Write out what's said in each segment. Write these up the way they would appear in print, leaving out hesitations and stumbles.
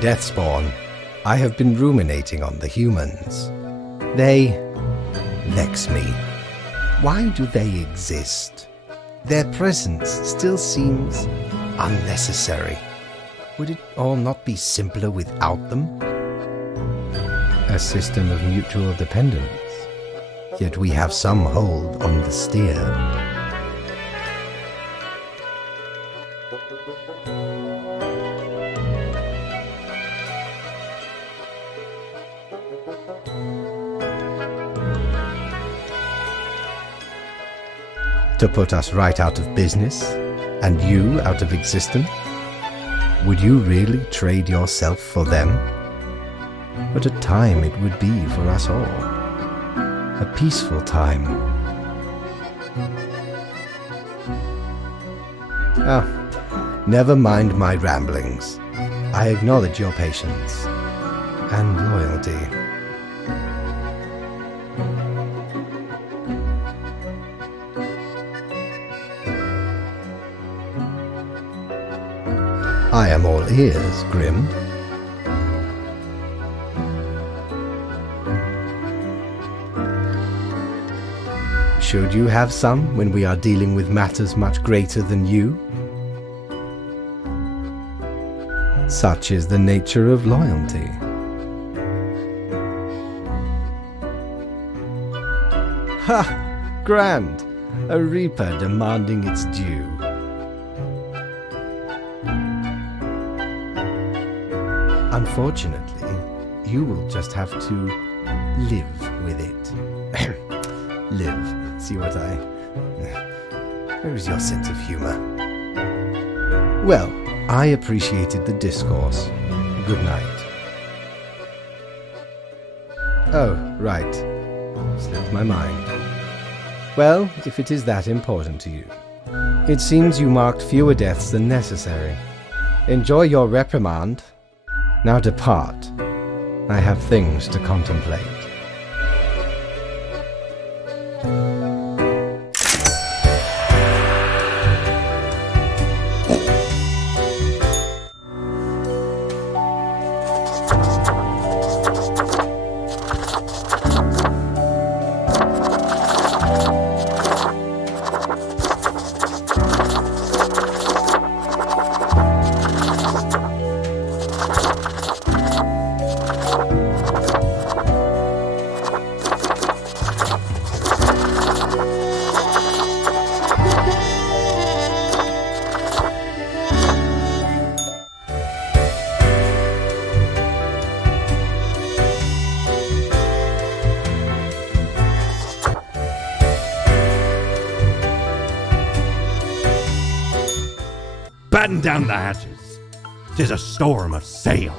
Deathspawn, I have been ruminating on the humans. They vex me. Why do they exist? Their presence still seems unnecessary. Would it all not be simpler without them? A system of mutual dependence. Yet we have some hold on the steer. To put us right out of business, and you out of existence? Would you really trade yourself for them? What a time it would be for us all. A peaceful time. Never mind my ramblings. I acknowledge your patience and loyalty. I am all ears, Grim. Should you have some when we are dealing with matters much greater than you? Such is the nature of loyalty. Ha! Grand! A reaper demanding its due. Unfortunately, you will just have to live with it. Live. See what I... Where is your sense of humor? Well, I appreciated the discourse. Good night. Oh, right. Slipped my mind. Well, if it is that important to you. It seems you marked fewer deaths than necessary. Enjoy your reprimand. Now depart. I have things to contemplate. Batten down the hatches. 'Tis a storm of sails.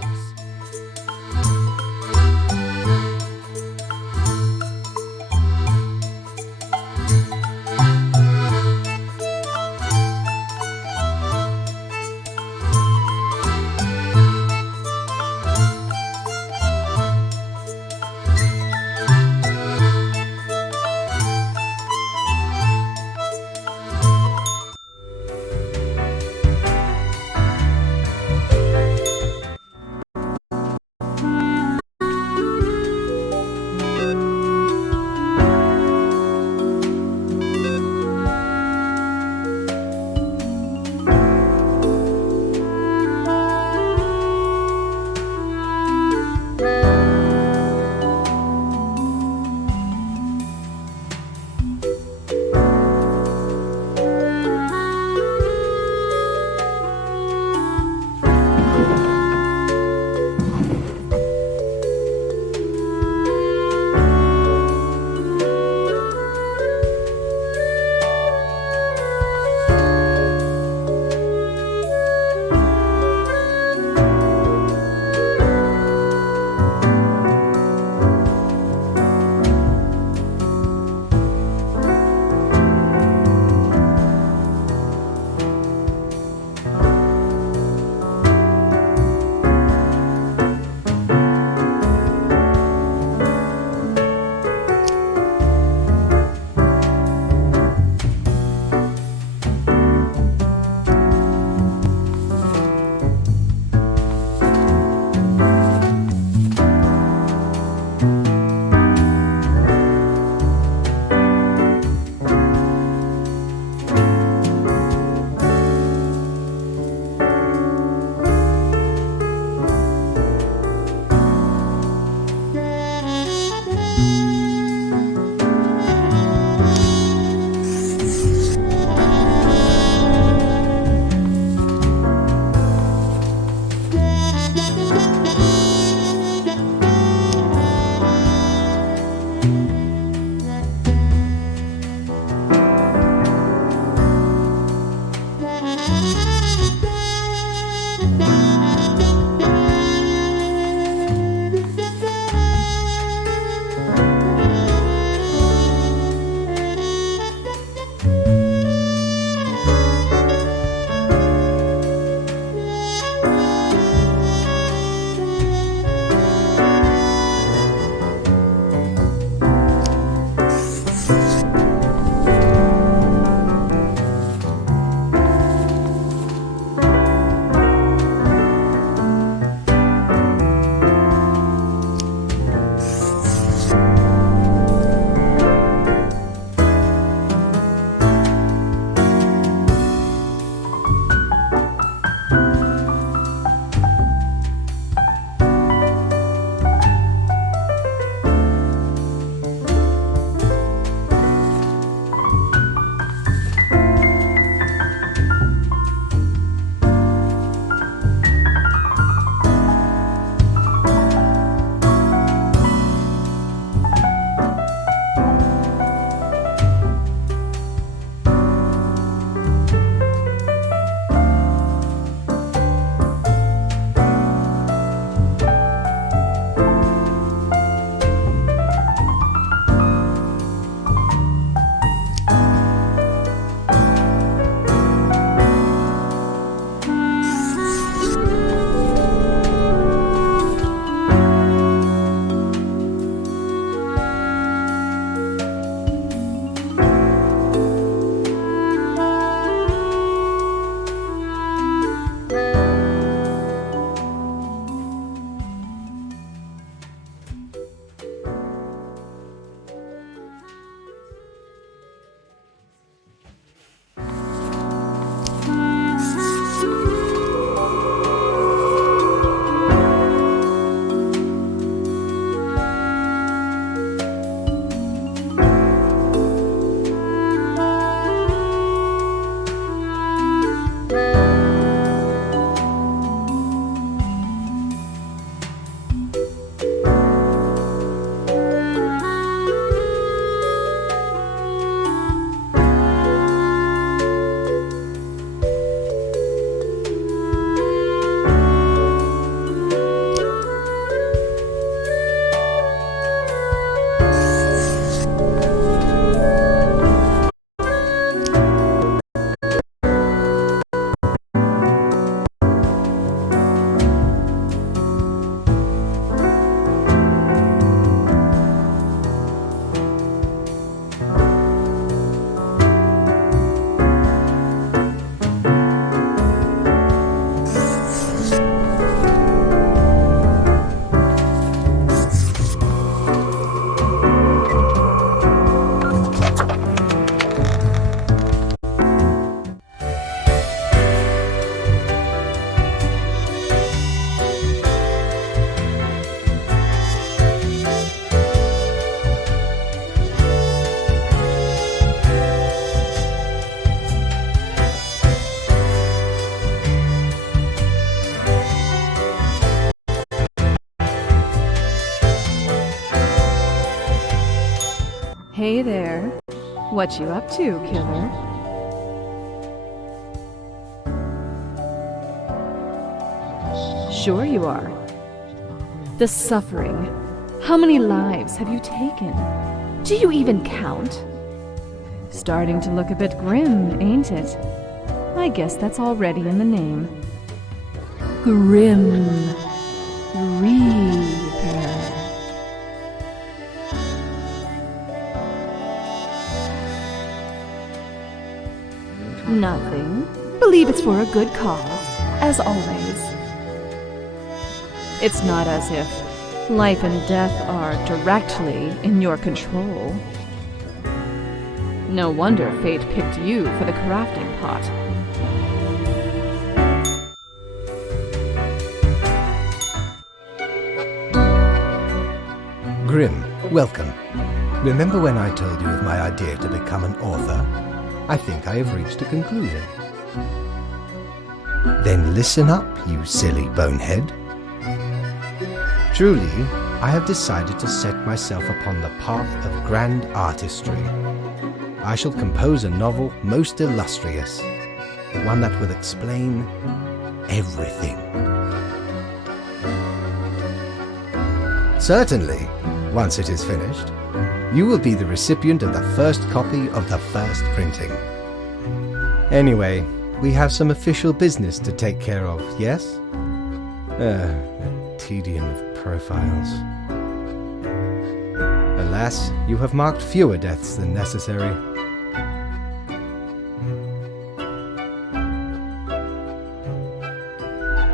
Hey there. What you up to, killer? Sure you are. The suffering. How many lives have you taken? Do you even count? Starting to look a bit grim, ain't it? I guess that's already in the name. Grim Reaper. Nothing. Believe it's for a good cause, as always. It's not as if life and death are directly in your control. No wonder fate picked you for the crafting pot. Grim, welcome. Remember when I told you of my idea to become an author? I think I have reached a conclusion. Then listen up, you silly bonehead. Truly, I have decided to set myself upon the path of grand artistry. I shall compose a novel most illustrious, one that will explain everything. Certainly, once it is finished, you will be the recipient of the first copy of the first printing. Anyway, we have some official business to take care of, yes? A tedium of profiles. Alas, you have marked fewer deaths than necessary.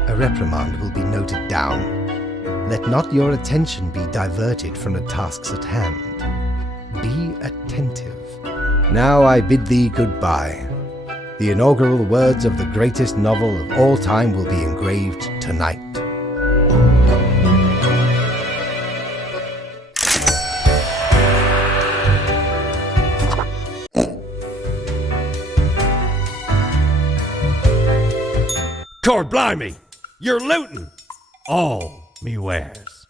A reprimand will be noted down. Let not your attention be diverted from the tasks at hand. Be attentive. Now I bid thee goodbye. The inaugural words of the greatest novel of all time will be engraved tonight. Cord blimey! You're looting all me wares.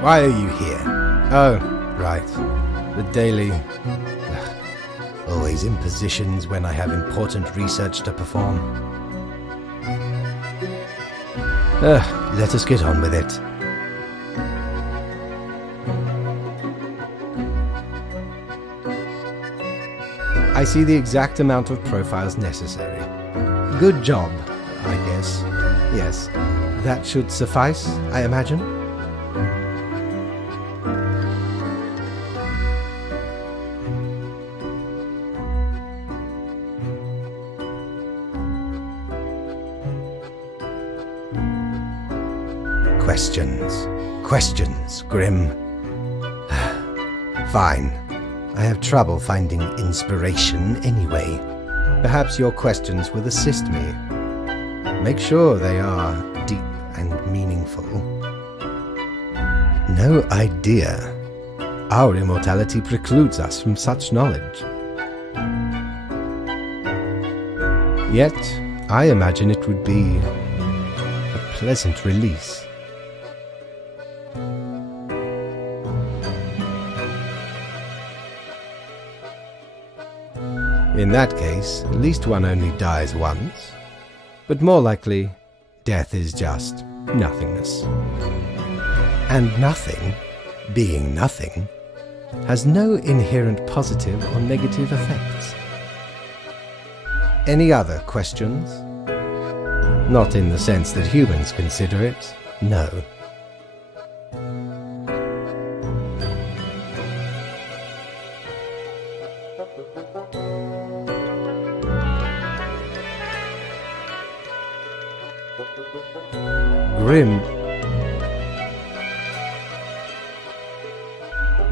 Why are you here? Oh, right. The daily... Always impositions when I have important research to perform. Let us get on with it. I see the exact amount of profiles necessary. Good job, I guess. Yes, that should suffice, I imagine. Questions, Grim. Fine. I have trouble finding inspiration anyway. Perhaps your questions will assist me. Make sure they are deep and meaningful. No idea. Our immortality precludes us from such knowledge. Yet, I imagine it would be a pleasant release. In that case, at least one only dies once. But more likely, death is just nothingness. And nothing, being nothing, has no inherent positive or negative effects. Any other questions? Not in the sense that humans consider it, no. Grim.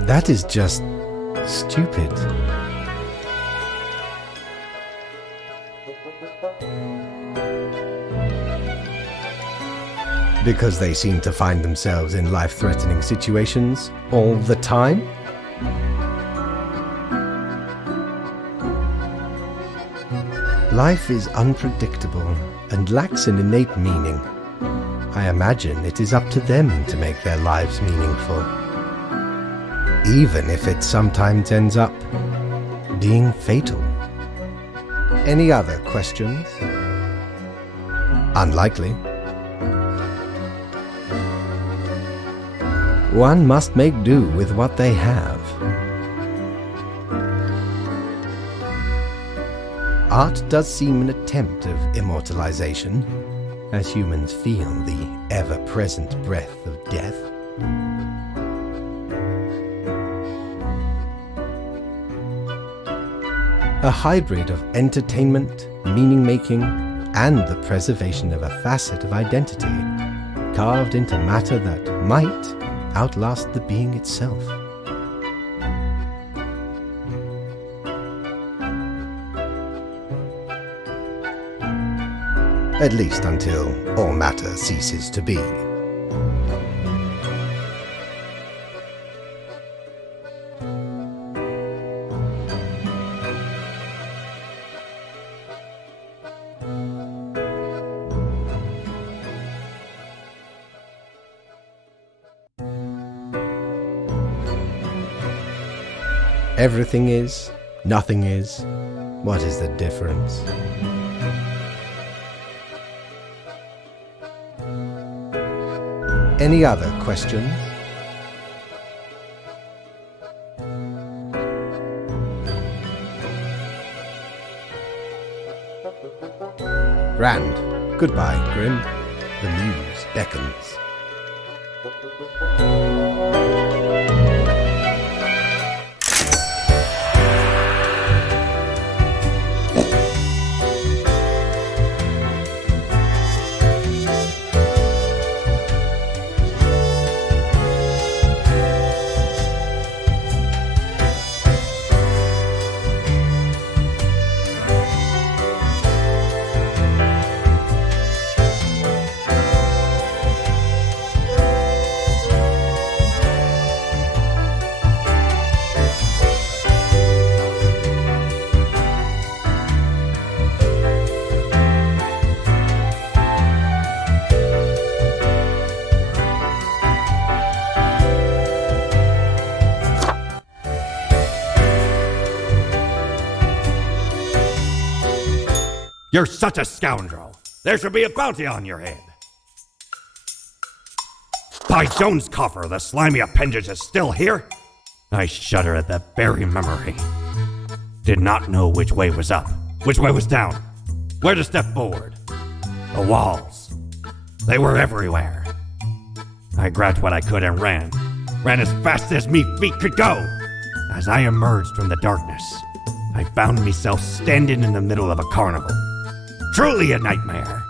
That is just stupid. Because they seem to find themselves in life-threatening situations all the time? Life is unpredictable and lacks an innate meaning. I imagine it is up to them to make their lives meaningful. Even if it sometimes ends up being fatal. Any other questions? Unlikely. One must make do with what they have. Art does seem an attempt of immortalization, as humans feel the ever-present breath of death. A hybrid of entertainment, meaning-making, and the preservation of a facet of identity, carved into matter that might outlast the being itself. At least until all matter ceases to be. Everything is, nothing is. What is the difference? Any other questions? Grand. Goodbye, Grim. The muse beckons. You're such a scoundrel. There should be a bounty on your head. By Jones' coffer, the slimy appendage is still here? I shudder at that very memory. Did not know which way was up, which way was down, where to step forward. The walls, they were everywhere. I grabbed what I could and ran as fast as me feet could go. As I emerged from the darkness, I found myself standing in the middle of a carnival. Truly a nightmare.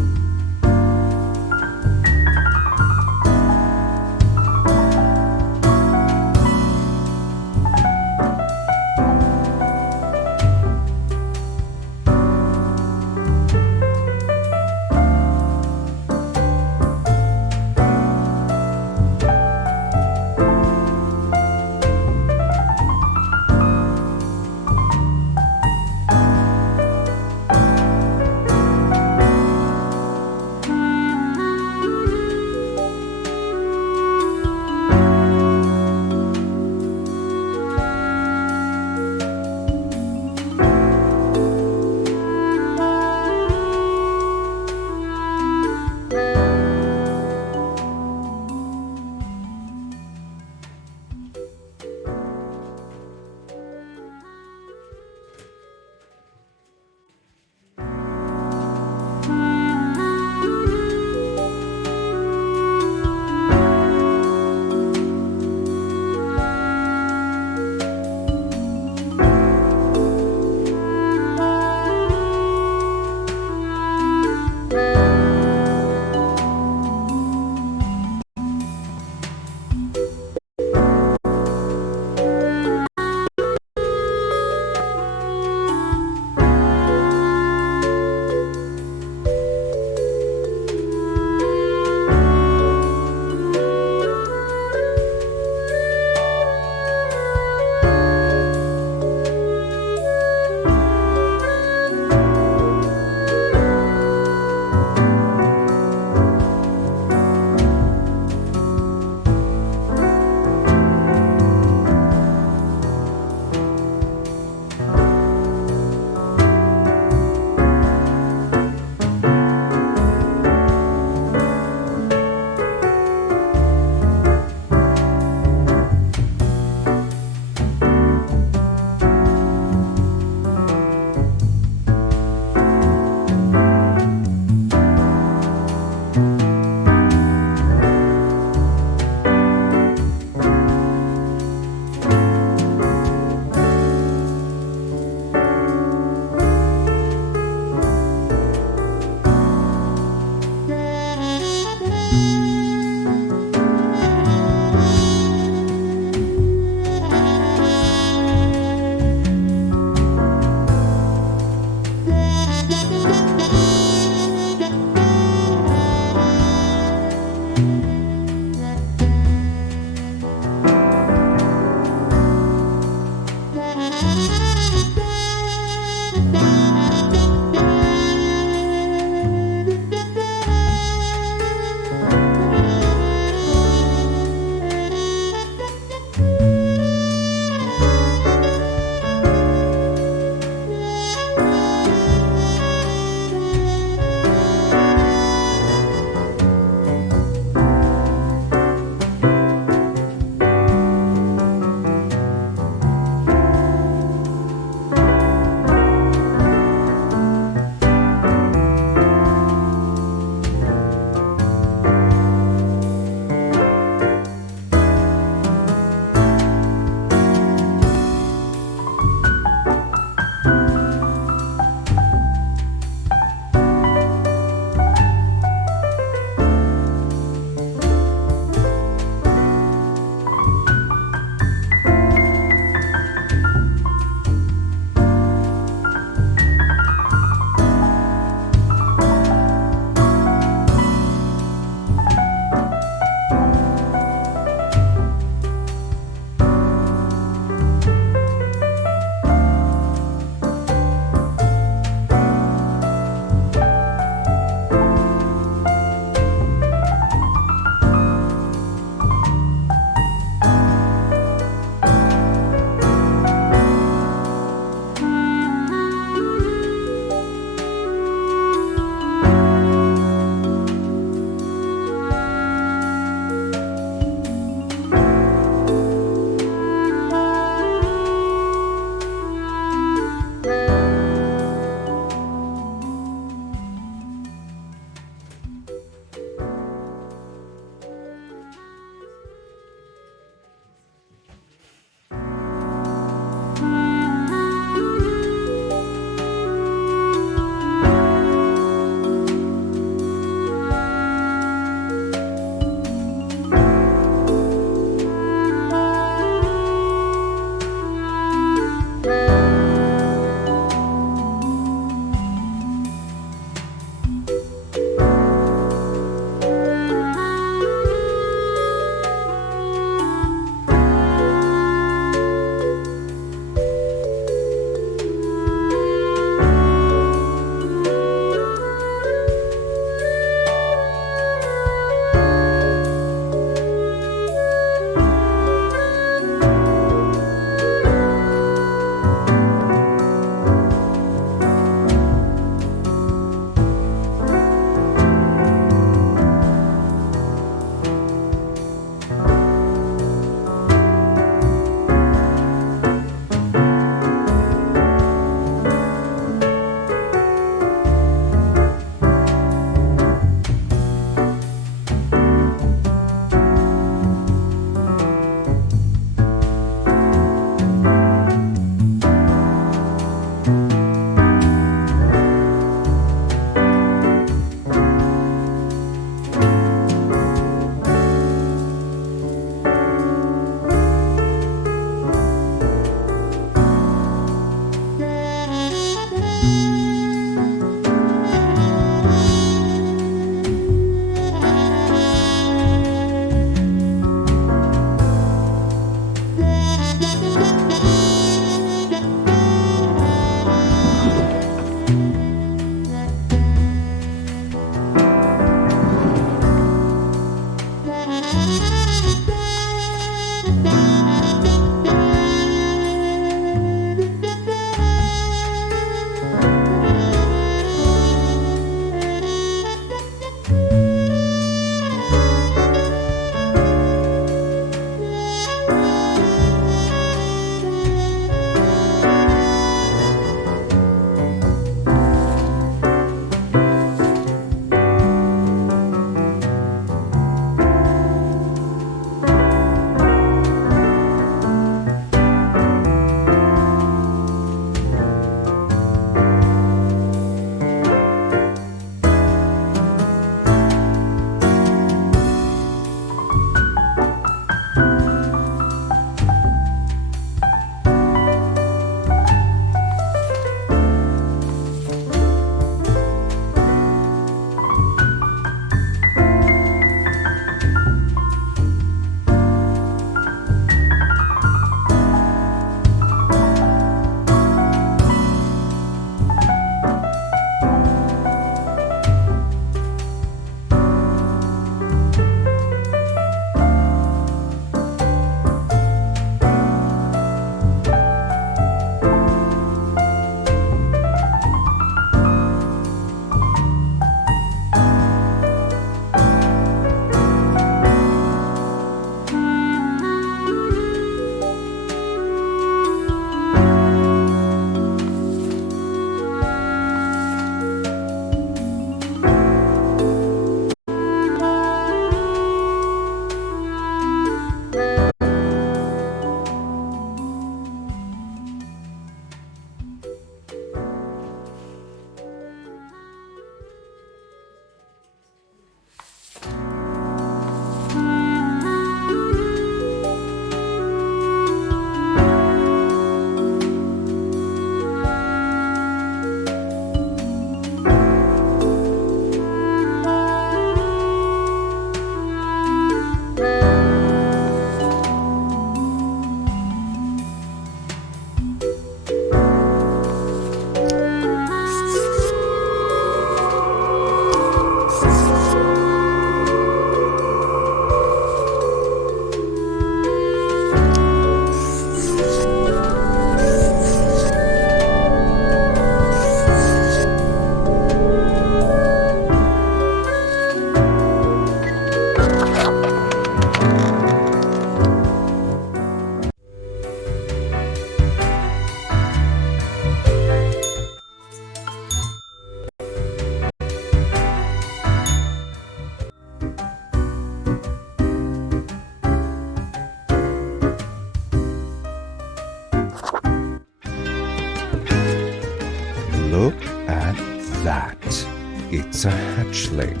is a hatchling.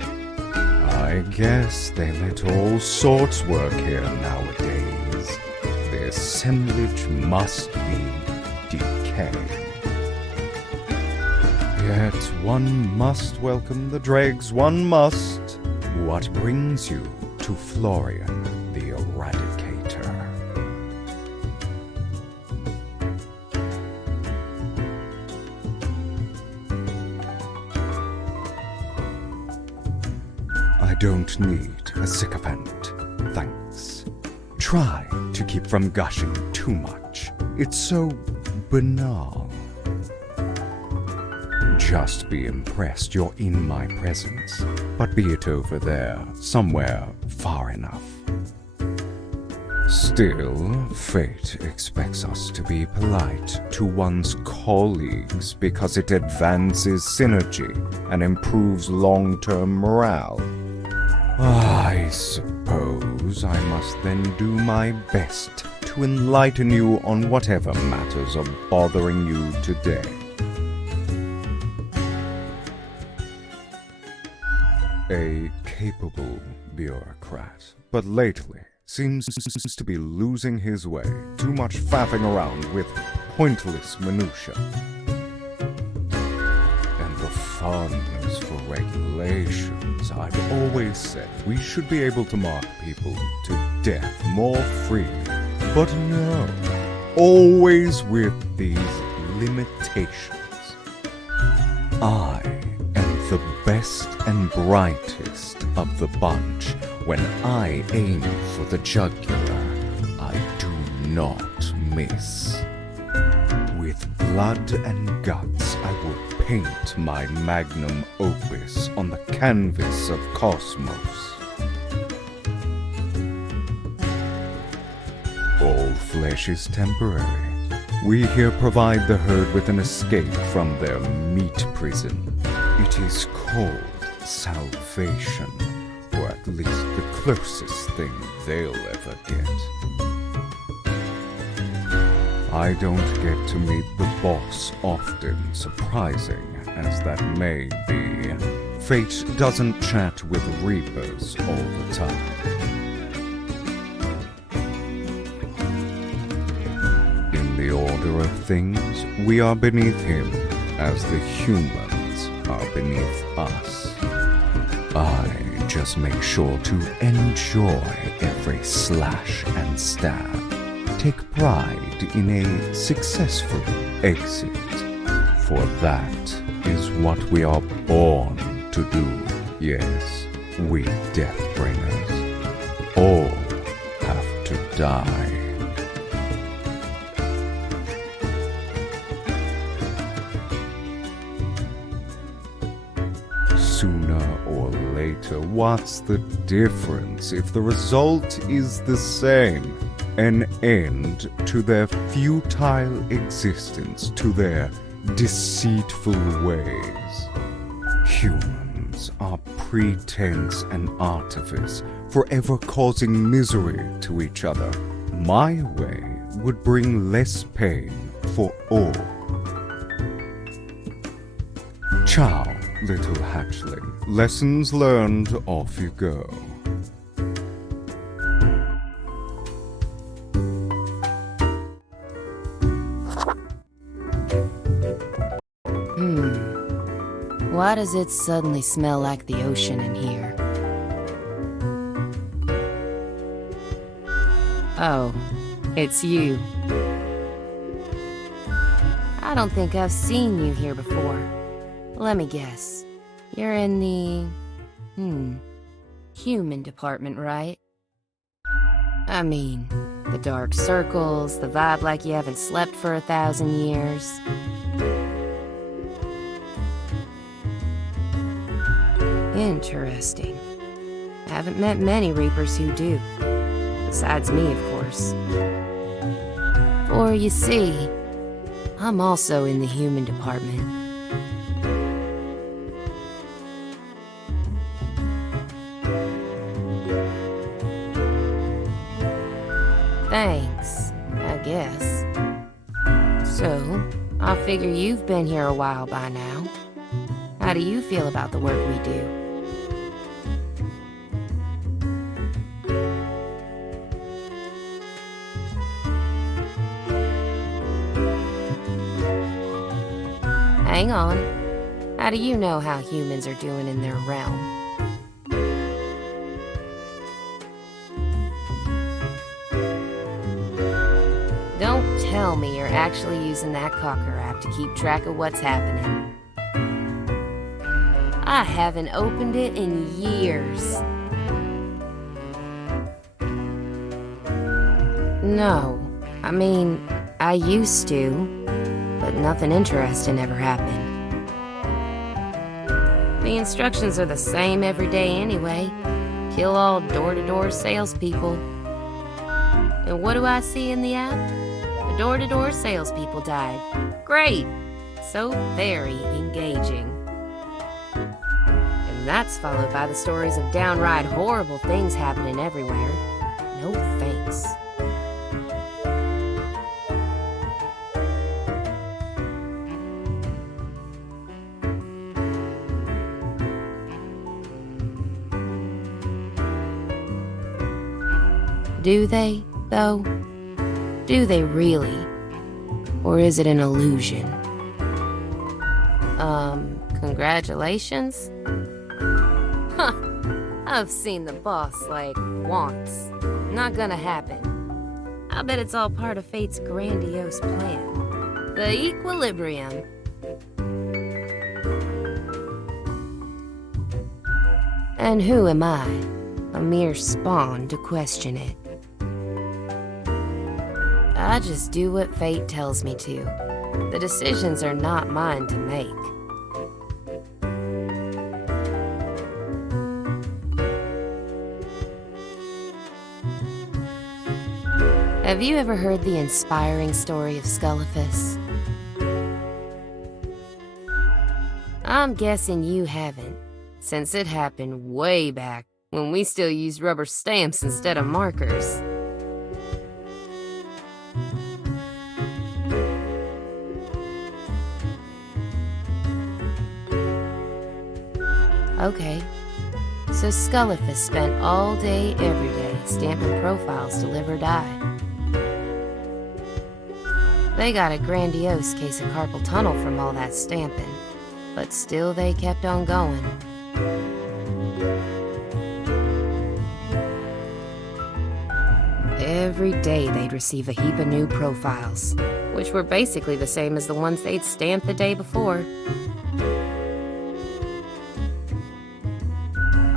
I guess they let all sorts work here nowadays. The assemblage must be decaying. Yet one must welcome the dregs, one must. What brings you to Florian the Eradicator? I don't need a sycophant, thanks. Try to keep from gushing too much. It's so banal. Just be impressed you're in my presence, but be it over there, somewhere far enough. Still, fate expects us to be polite to one's colleagues because it advances synergy and improves long-term morale. I suppose I must then do my best to enlighten you on whatever matters are bothering you today. A capable bureaucrat, but lately seems to be losing his way. Too much faffing around with pointless minutiae. And the funds for regulations. I've always said we should be able to mark people to death more freely. But no, always with these limitations. I am the best and brightest of the bunch. When I aim for the jugular, I do not miss. With blood and guts, I will paint my magnum opus on the canvas of cosmos. All flesh is temporary. We here provide the herd with an escape from their meat prison. It is called salvation, or at least the closest thing they'll ever get. I don't get to meet the boss often, surprising as that may be. Fate doesn't chat with reapers all the time. In the order of things, we are beneath him, as the humans are beneath us. I just make sure to enjoy every slash and stab. Take pride in a successful exit, for that is what we are born to do. Yes, we Deathbringers all have to die. Sooner or later, what's the difference if the result is the same? An end to their futile existence, to their deceitful ways. Humans are pretense and artifice, forever causing misery to each other. My way would bring less pain for all. Ciao, little hatchling. Lessons learned, off you go. Why does it suddenly smell like the ocean in here? Oh, it's you. I don't think I've seen you here before. Let me guess. You're in the... human department, right? I mean, the dark circles, the vibe like you haven't slept for 1,000 years. Interesting. I haven't met many Reapers who do. Besides me, of course. For you see, I'm also in the human department. Thanks, I guess. So, I figure you've been here a while by now. How do you feel about the work we do? Hang on. How do you know how humans are doing in their realm? Don't tell me you're actually using that Cocker app to keep track of what's happening. I haven't opened it in years. No, I mean, I used to, but nothing interesting ever happened. The instructions are the same every day anyway. Kill all door-to-door salespeople. And what do I see in the app? The door-to-door salespeople died. Great! So very engaging. And that's followed by the stories of downright horrible things happening everywhere. No thanks. Do they, though? Do they really? Or is it an illusion? Congratulations? Huh, I've seen the boss, like, once. Not gonna happen. I bet it's all part of fate's grandiose plan. The equilibrium. And who am I? A mere spawn to question it. I just do what fate tells me to. The decisions are not mine to make. Have you ever heard the inspiring story of Scullifus? I'm guessing you haven't, since it happened way back when we still used rubber stamps instead of markers. Okay, so Scullifus spent all day, every day, stamping profiles to live or die. They got a grandiose case of carpal tunnel from all that stamping, but still they kept on going. Every day they'd receive a heap of new profiles, which were basically the same as the ones they'd stamped the day before.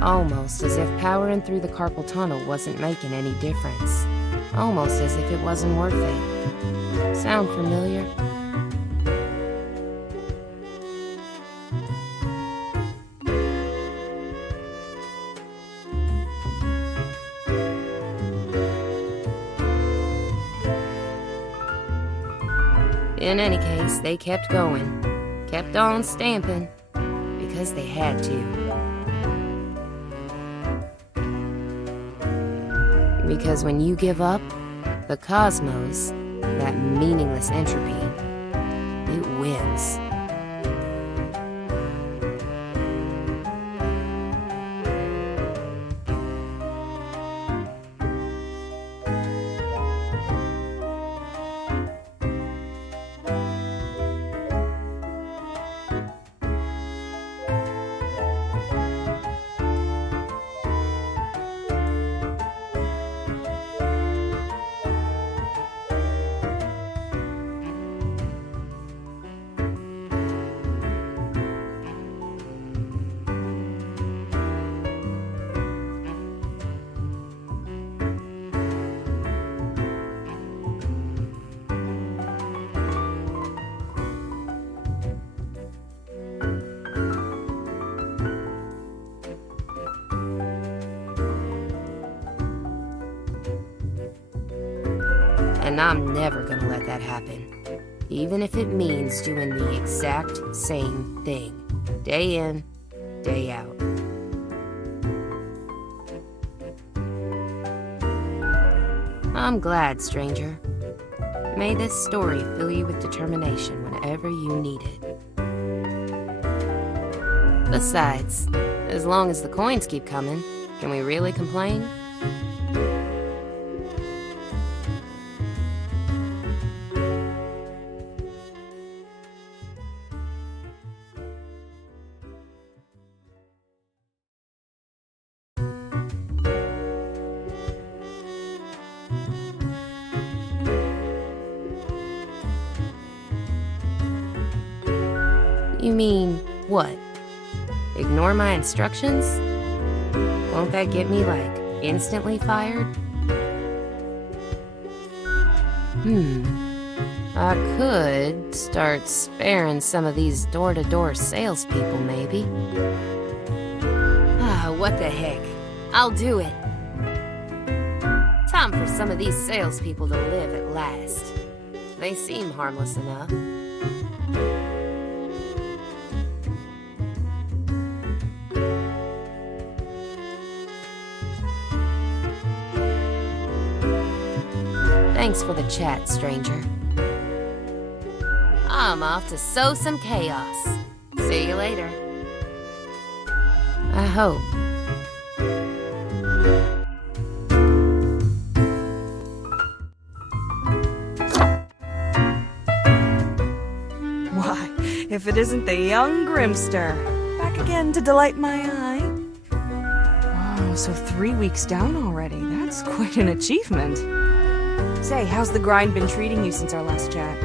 Almost as if powering through the carpal tunnel wasn't making any difference. Almost as if it wasn't worth it. Sound familiar? In any case, they kept going. Kept on stamping. Because they had to. Because when you give up, the cosmos, that meaningless entropy, it wins. And I'm never gonna let that happen. Even if it means doing the exact same thing. Day in, day out. I'm glad, stranger. May this story fill you with determination whenever you need it. Besides, as long as the coins keep coming, can we really complain? You mean, what? Ignore my instructions? Won't that get me, like, instantly fired? I could start sparing some of these door-to-door salespeople, maybe. What the heck? I'll do it. Time for some of these salespeople to live at last. They seem harmless enough. Thanks for the chat, stranger. I'm off to sow some chaos. See you later. I hope. Why, if it isn't the young Grimster, back again to delight my eye. Oh, so 3 weeks down already. That's quite an achievement. Say, how's the grind been treating you since our last chat?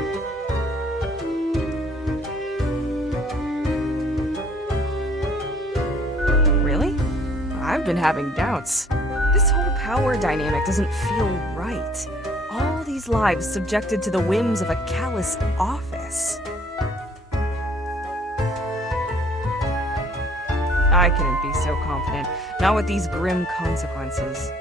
Really? I've been having doubts. This whole power dynamic doesn't feel right. All these lives subjected to the whims of a callous office. I couldn't be so confident, not with these grim consequences.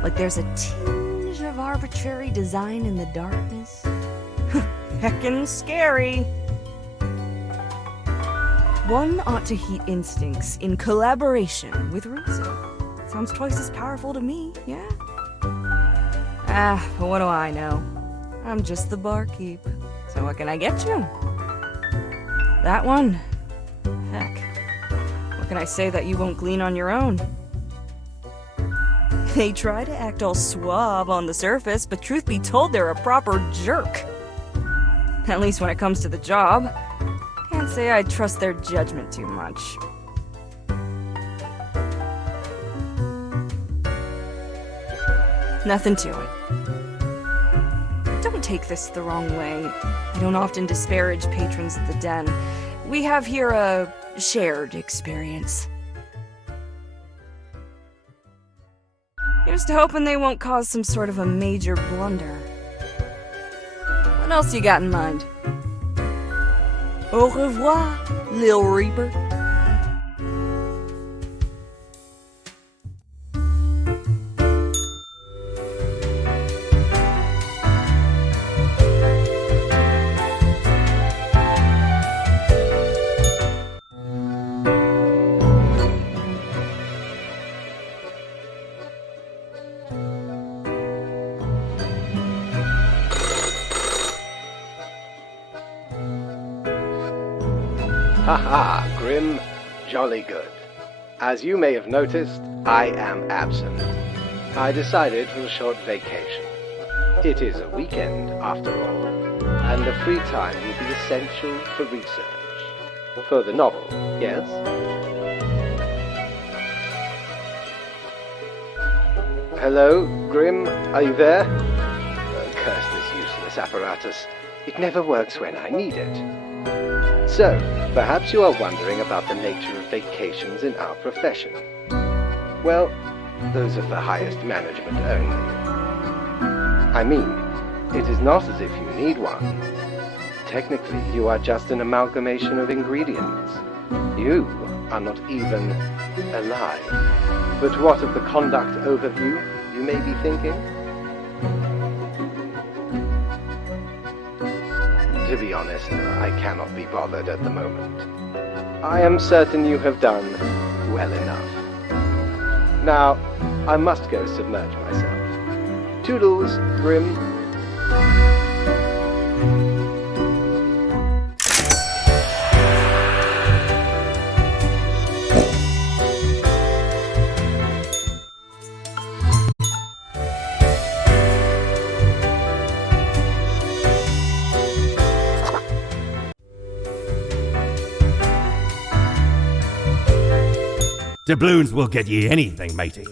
Like there's a tinge of arbitrary design in the darkness. Heckin' scary. One ought to heed instincts in collaboration with reason. Sounds twice as powerful to me, yeah? But what do I know? I'm just the barkeep. So what can I get you? That one? Heck. What can I say that you won't glean on your own? They try to act all suave on the surface, but truth be told, they're a proper jerk. At least when it comes to the job. Can't say I trust their judgment too much. Nothing to it. Don't take this the wrong way. I don't often disparage patrons of the den. We have here a shared experience. Here's to hoping they won't cause some sort of a major blunder. What else you got in mind? Au revoir, Lil Reaper. Haha, Grim, jolly good. As you may have noticed, I am absent. I decided for a short vacation. It is a weekend, after all, and the free time will be essential for research. For the novel, yes? Hello, Grim, are you there? Curse this useless apparatus. It never works when I need it. So, perhaps you are wondering about the nature of vacations in our profession. Well, those of the highest management only. I mean, it is not as if you need one. Technically, you are just an amalgamation of ingredients. You are not even alive. But what of the conduct overview, you may be thinking? To be honest, I cannot be bothered at the moment. I am certain you have done well enough. Now, I must go submerge myself. Toodles, Grim. Doubloons will get ye anything, matey.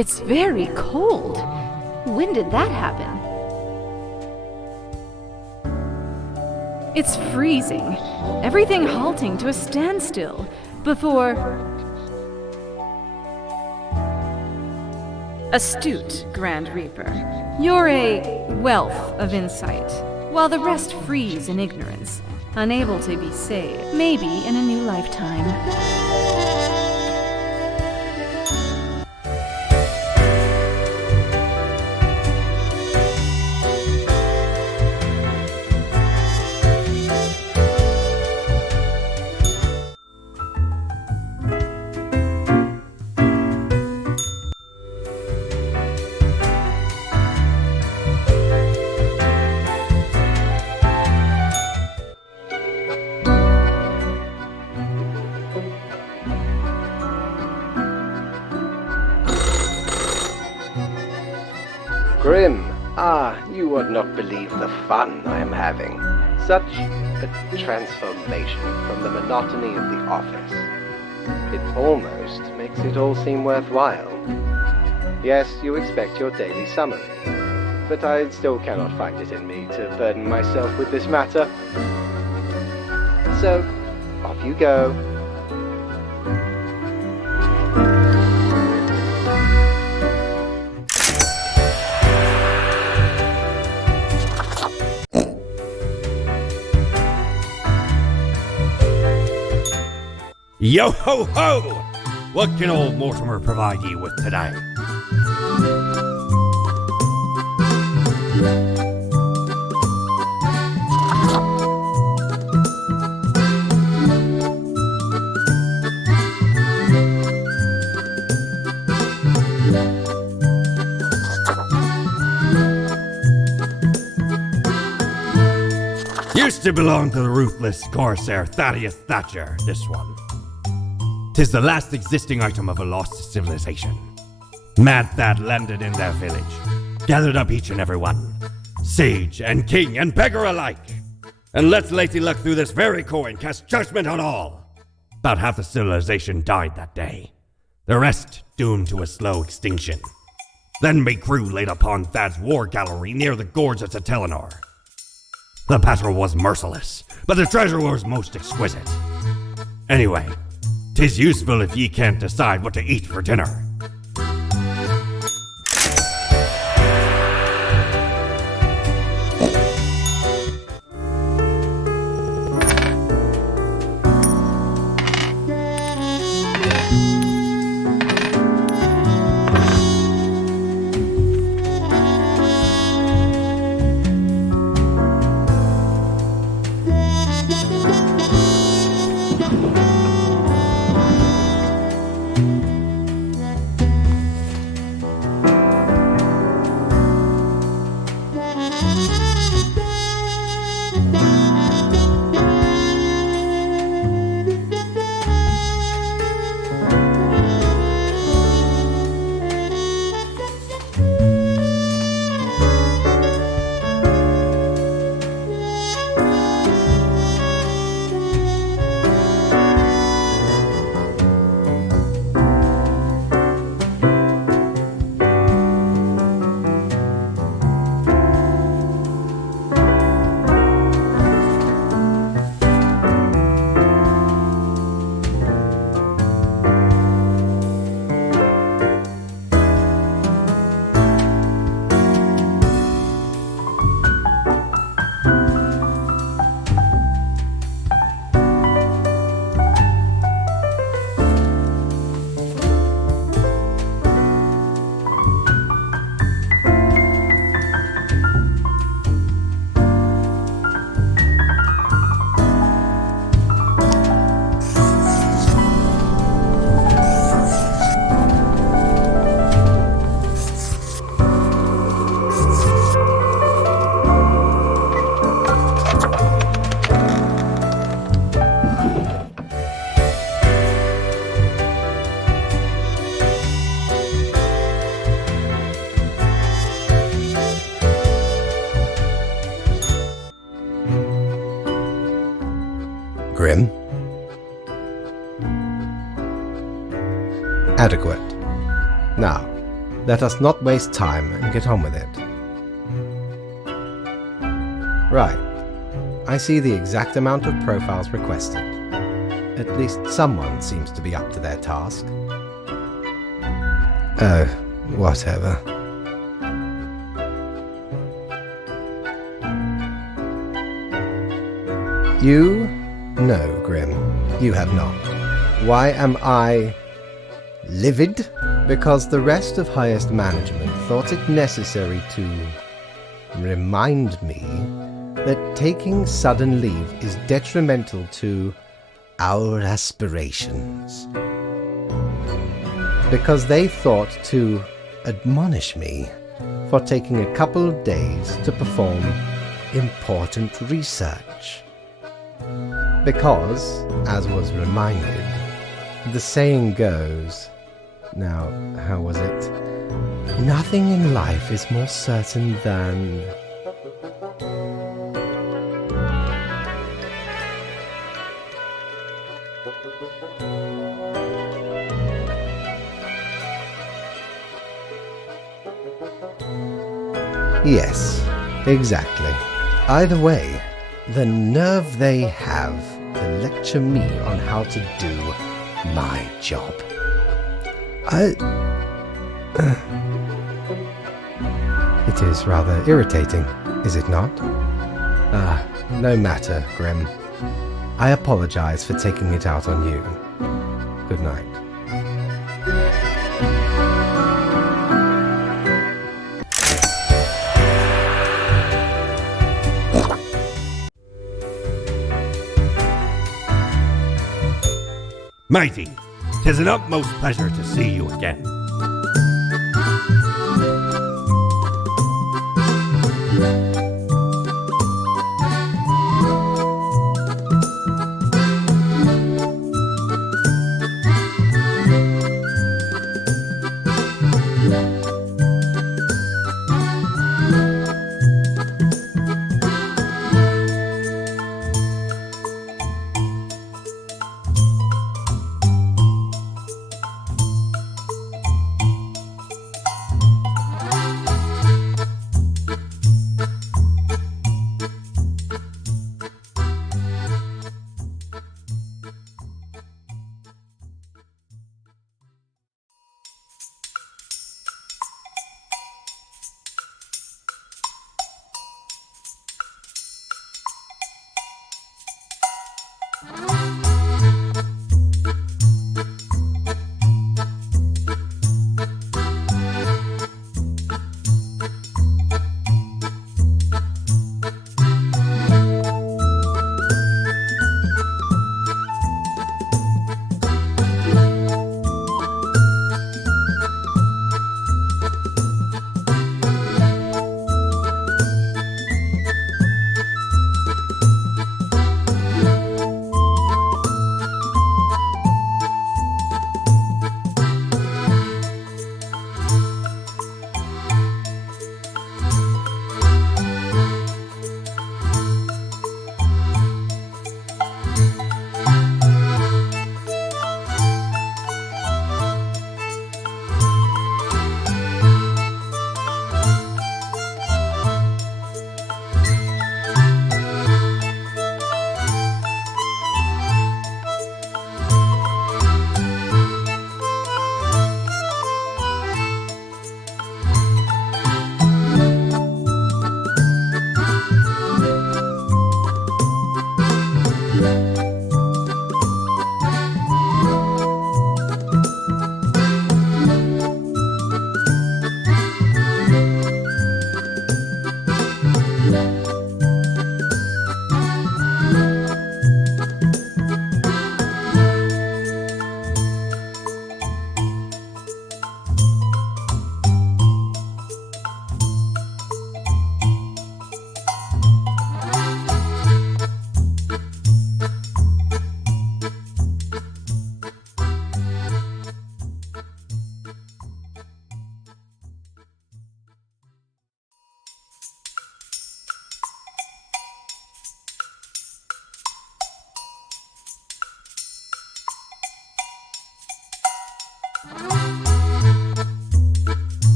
It's very cold. When did that happen? It's freezing. Everything halting to a standstill before... Astute, Grand Reaper. You're a wealth of insight, while the rest freeze in ignorance. unable to be saved, maybe in a new lifetime. Grim, you would not believe the fun I am having. Such a transformation from the monotony of the office. It almost makes it all seem worthwhile. Yes, you expect your daily summary, but I still cannot find it in me to burden myself with this matter. So, off you go. Yo ho ho! What can old Mortimer provide ye with today? Used to belong to the ruthless corsair Thaddeus Thatcher, this one. 'Tis the last existing item of a lost civilization. Mad Thad landed in their village, gathered up each and every one, sage and king and beggar alike, and let Lady Luck through this very coin cast judgment on all. About half the civilization died that day, the rest doomed to a slow extinction. Then my crew laid upon Thad's war gallery near the gorge of Telenor. The battle was merciless, but the treasure was most exquisite. Anyway, 'tis useful if ye can't decide what to eat for dinner. Grim? Adequate. Now, let us not waste time and get on with it. Right. I see the exact amount of profiles requested. At least someone seems to be up to their task. Oh, whatever. You? No, Grim, you have not. Why am I livid? Because the rest of highest management thought it necessary to remind me that taking sudden leave is detrimental to our aspirations. Because they thought to admonish me for taking a couple of days to perform important research. Because, as was reminded, the saying goes, now, how was it? Nothing in life is more certain than... Yes, exactly. Either way, the nerve they have to lecture me on how to do my job. It is rather irritating, is it not? No matter, Grim. I apologize for taking it out on you. Good night. Mighty, 'tis an utmost pleasure to see you again.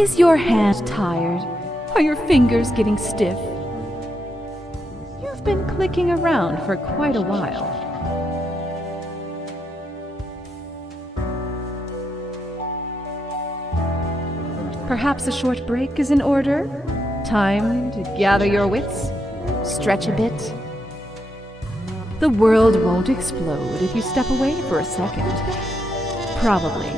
Is your hand tired? Are your fingers getting stiff? You've been clicking around for quite a while. Perhaps a short break is in order? Time to gather your wits? Stretch a bit? The world won't explode if you step away for a second. Probably.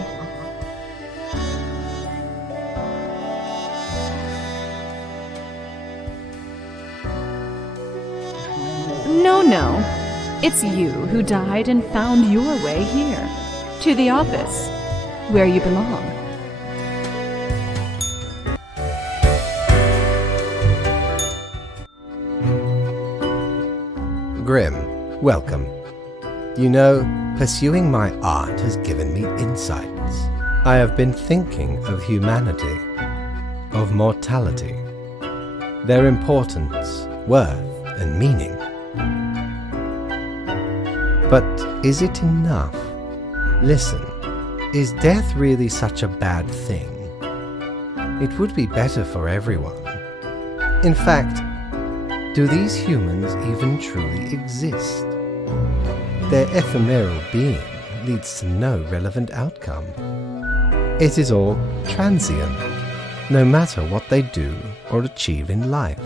No. It's you who died and found your way here. To the office, where you belong. Grim, welcome. You know, pursuing my art has given me insights. I have been thinking of humanity, of mortality, their importance, worth, and meaning. But is it enough? Listen, is death really such a bad thing? It would be better for everyone. In fact, do these humans even truly exist? Their ephemeral being leads to no relevant outcome. It is all transient, no matter what they do or achieve in life.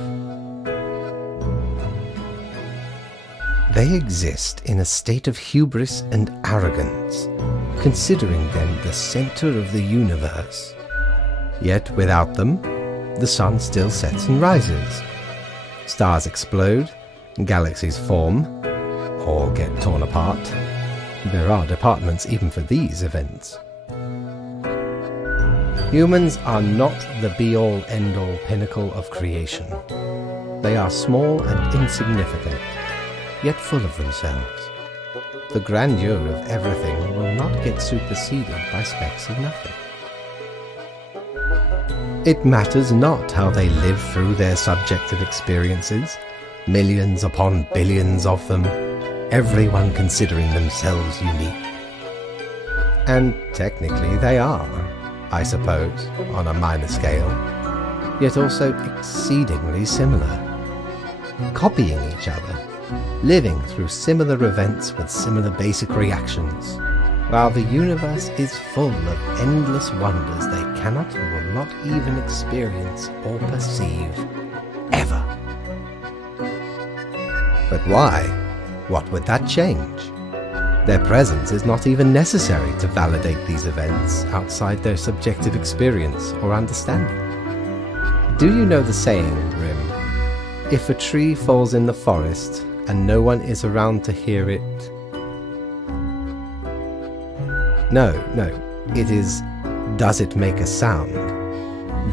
They exist in a state of hubris and arrogance, considering them the center of the universe. Yet without them, the sun still sets and rises. Stars explode, galaxies form, or get torn apart. There are departments even for these events. Humans are not the be-all, end-all pinnacle of creation. They are small and insignificant, yet full of themselves. The grandeur of everything will not get superseded by specks of nothing. It matters not how they live through their subjective experiences, millions upon billions of them, everyone considering themselves unique. And technically they are, I suppose, on a minor scale, yet also exceedingly similar, copying each other, living through similar events with similar basic reactions, while the universe is full of endless wonders they cannot or will not even experience or perceive, ever. But why? What would that change? Their presence is not even necessary to validate these events outside their subjective experience or understanding. Do you know the saying, Grim? If a tree falls in the forest and no one is around to hear it... No, it is, does it make a sound?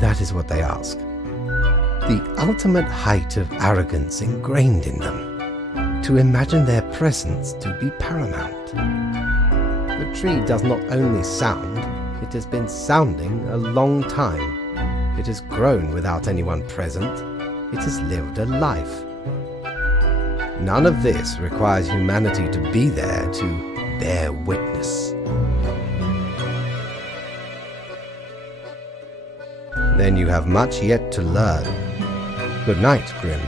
That is what they ask. The ultimate height of arrogance ingrained in them, to imagine their presence to be paramount. The tree does not only sound, it has been sounding a long time. It has grown without anyone present. It has lived a life. None of this requires humanity to be there to bear witness. Then you have much yet to learn. Good night, Grim.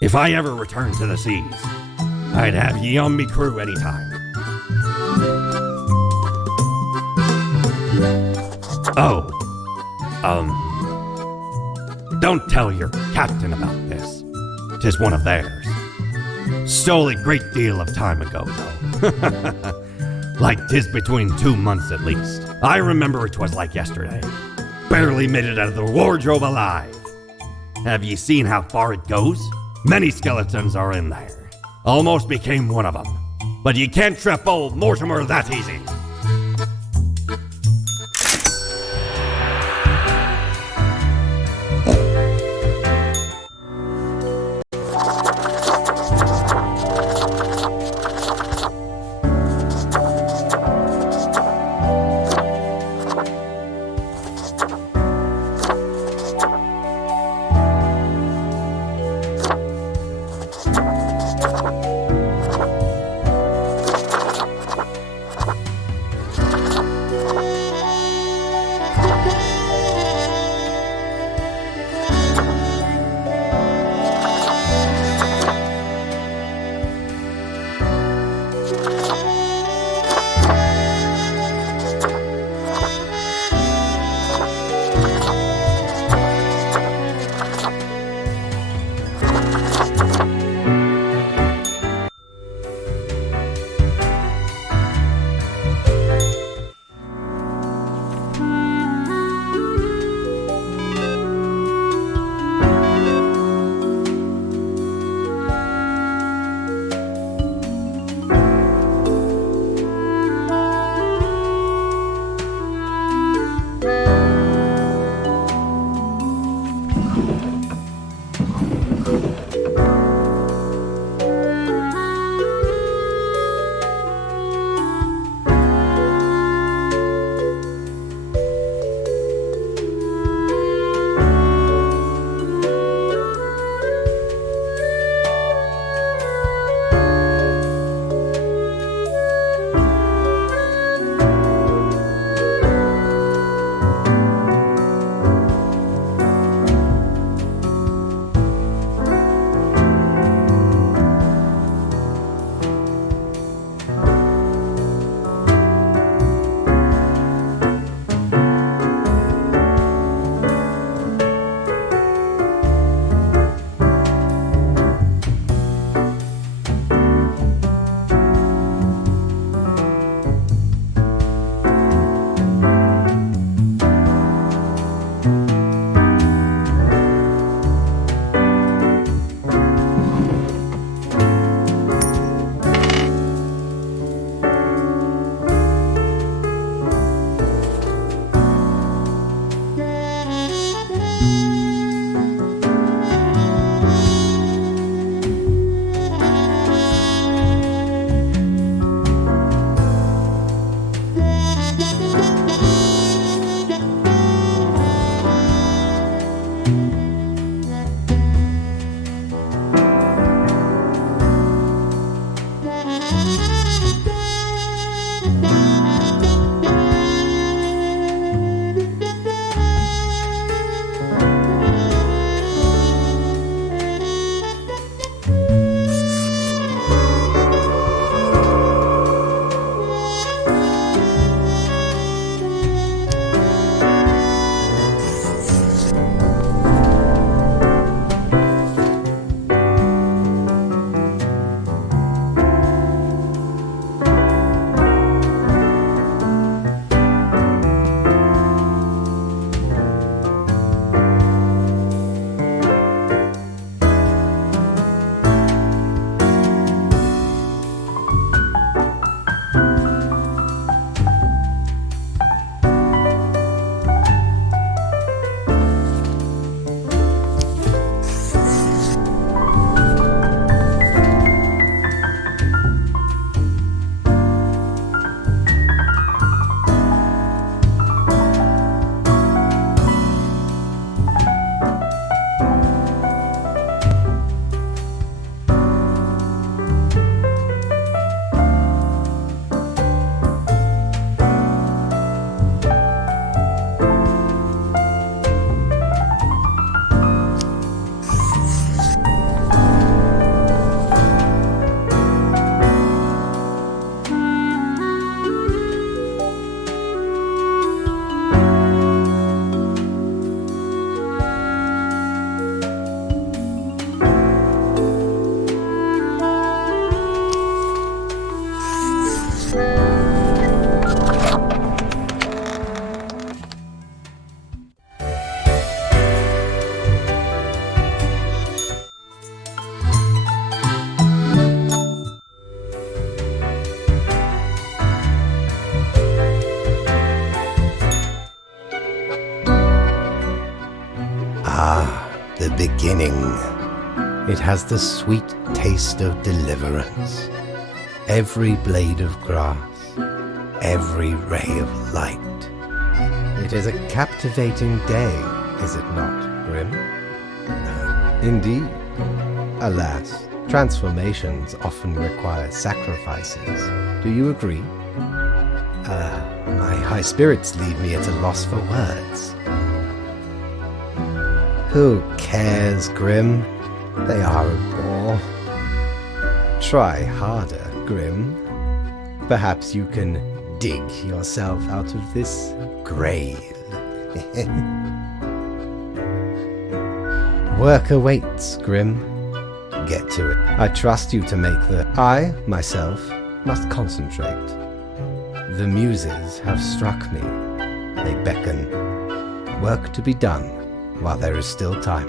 If I ever return to the seas, I'd have ye on me crew anytime. Oh, don't tell your captain about this. 'Tis one of theirs. Stole a great deal of time ago, though. Like 'tis between 2 months at least. I remember 'twas like yesterday. Barely made it out of the wardrobe alive. Have ye seen how far it goes? Many skeletons are in there. Almost became one of them. But you can't trip old Mortimer that easy. The beginning. It has the sweet taste of deliverance. Every blade of grass, every ray of light. It is a captivating day, is it not, Grim? Indeed. Alas, transformations often require sacrifices. Do you agree? My high spirits leave me at a loss for words. Who cares, Grim? They are a bore. Try harder, Grim. Perhaps you can dig yourself out of this grave. Work awaits, Grim. Get to it. I trust you to make I, myself, must concentrate. The muses have struck me. They beckon. Work to be done while there is still time.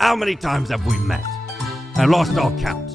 How many times have we met? I lost all count.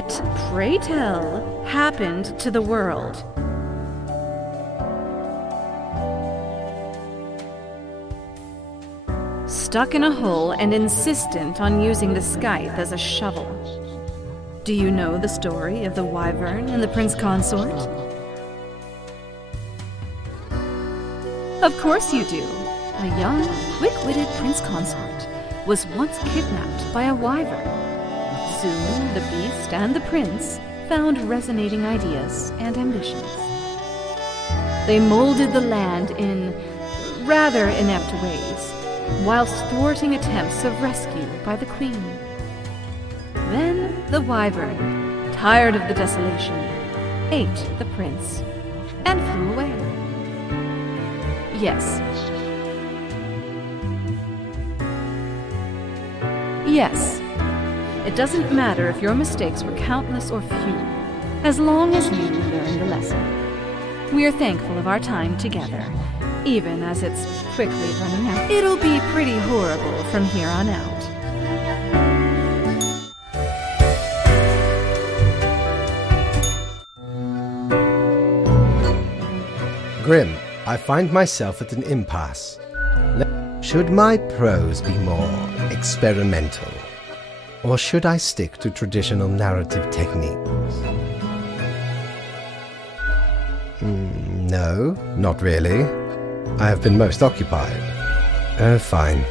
What, pray tell, happened to the world? Stuck in a hole and insistent on using the scythe as a shovel. Do you know the story of the wyvern and the prince consort? Of course you do. A young, quick-witted prince consort was once kidnapped by a wyvern. Soon, the beast and the prince found resonating ideas and ambitions. They molded the land in rather inept ways, whilst thwarting attempts of rescue by the queen. Then the wyvern, tired of the desolation, ate the prince and flew away. Yes. Yes. It doesn't matter if your mistakes were countless or few, as long as you learn the lesson. We are thankful of our time together, even as it's quickly running out. It'll be pretty horrible from here on out. Grim, I find myself at an impasse. Should my prose be more experimental, or should I stick to traditional narrative techniques? No, not really. I have been most occupied. Oh, fine.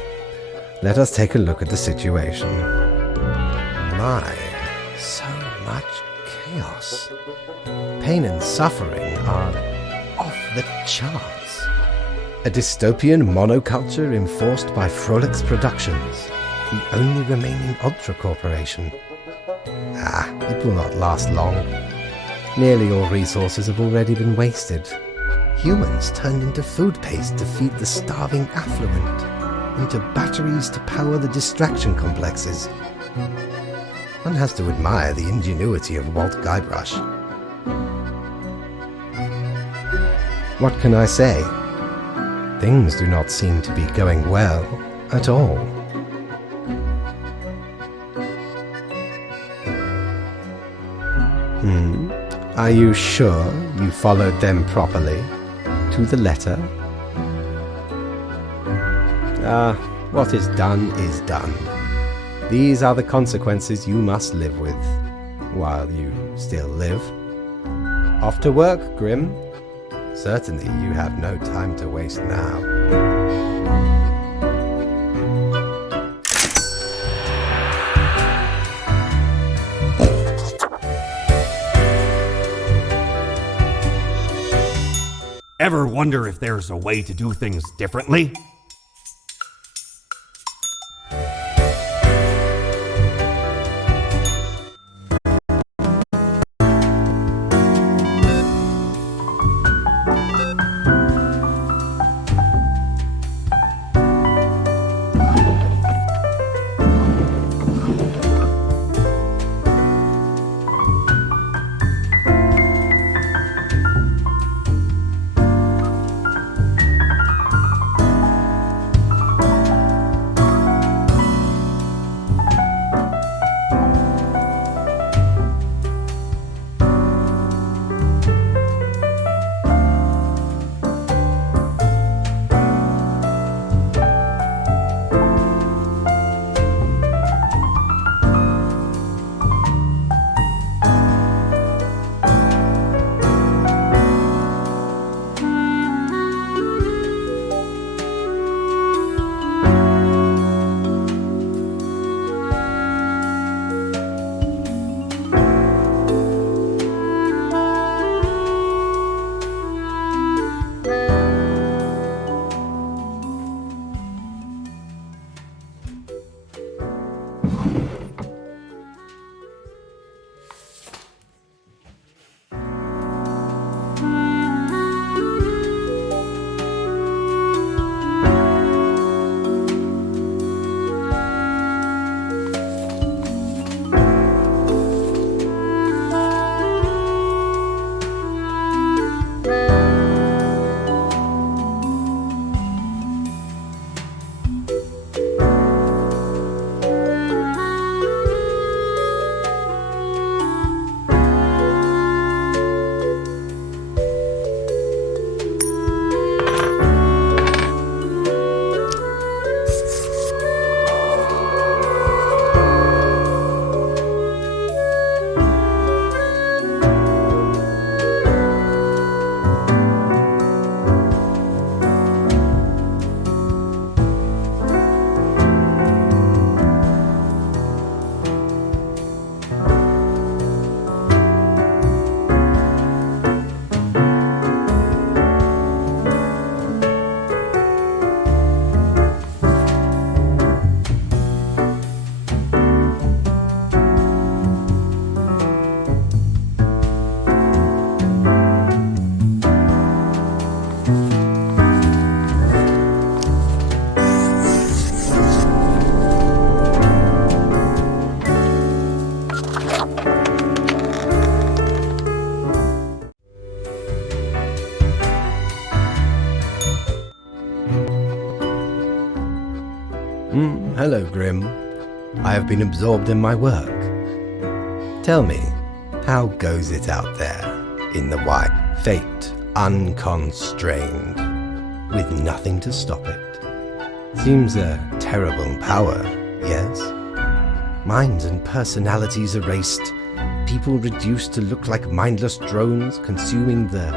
Let us take a look at the situation. My, so much chaos. Pain and suffering are off the charts. A dystopian monoculture enforced by Frolix Productions, the only remaining Ultra Corporation. It will not last long. Nearly all resources have already been wasted. Humans turned into food paste to feed the starving affluent, into batteries to power the distraction complexes. One has to admire the ingenuity of Walt Guybrush. What can I say? Things do not seem to be going well at all. Are you sure you followed them properly? To the letter? What is done is done. These are the consequences you must live with, while you still live. Off to work, Grim. Certainly you have no time to waste now. Ever wonder if there's a way to do things differently? Hello, Grim. I have been absorbed in my work. Tell me, how goes it out there in the wild? Fate unconstrained, with nothing to stop it. Seems a terrible power, yes? Minds and personalities erased, people reduced to look like mindless drones consuming the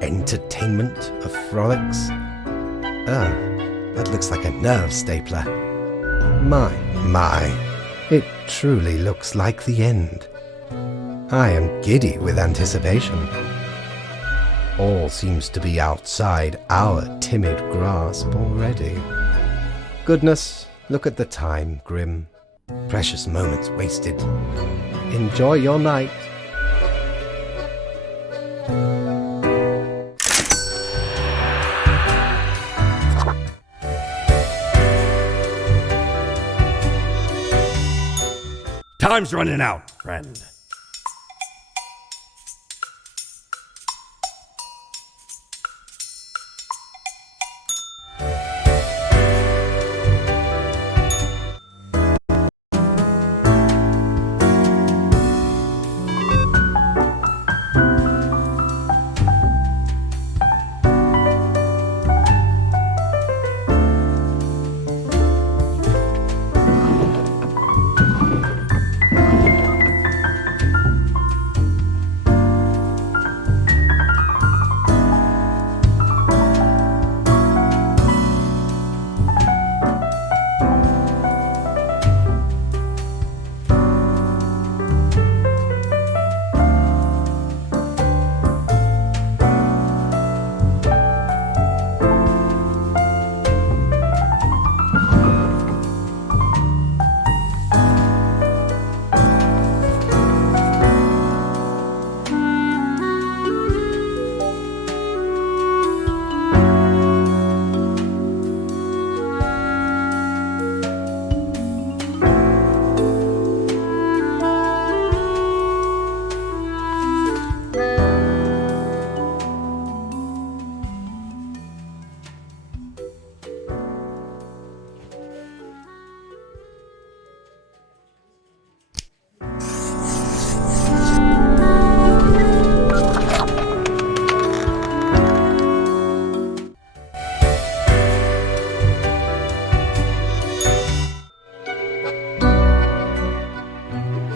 entertainment of frolics. That looks like a nerve stapler. My, it truly looks like the end. I am giddy with anticipation. All seems to be outside our timid grasp already. Goodness, look at the time, Grim. Precious moments wasted. Enjoy your night. Time's running out, friend.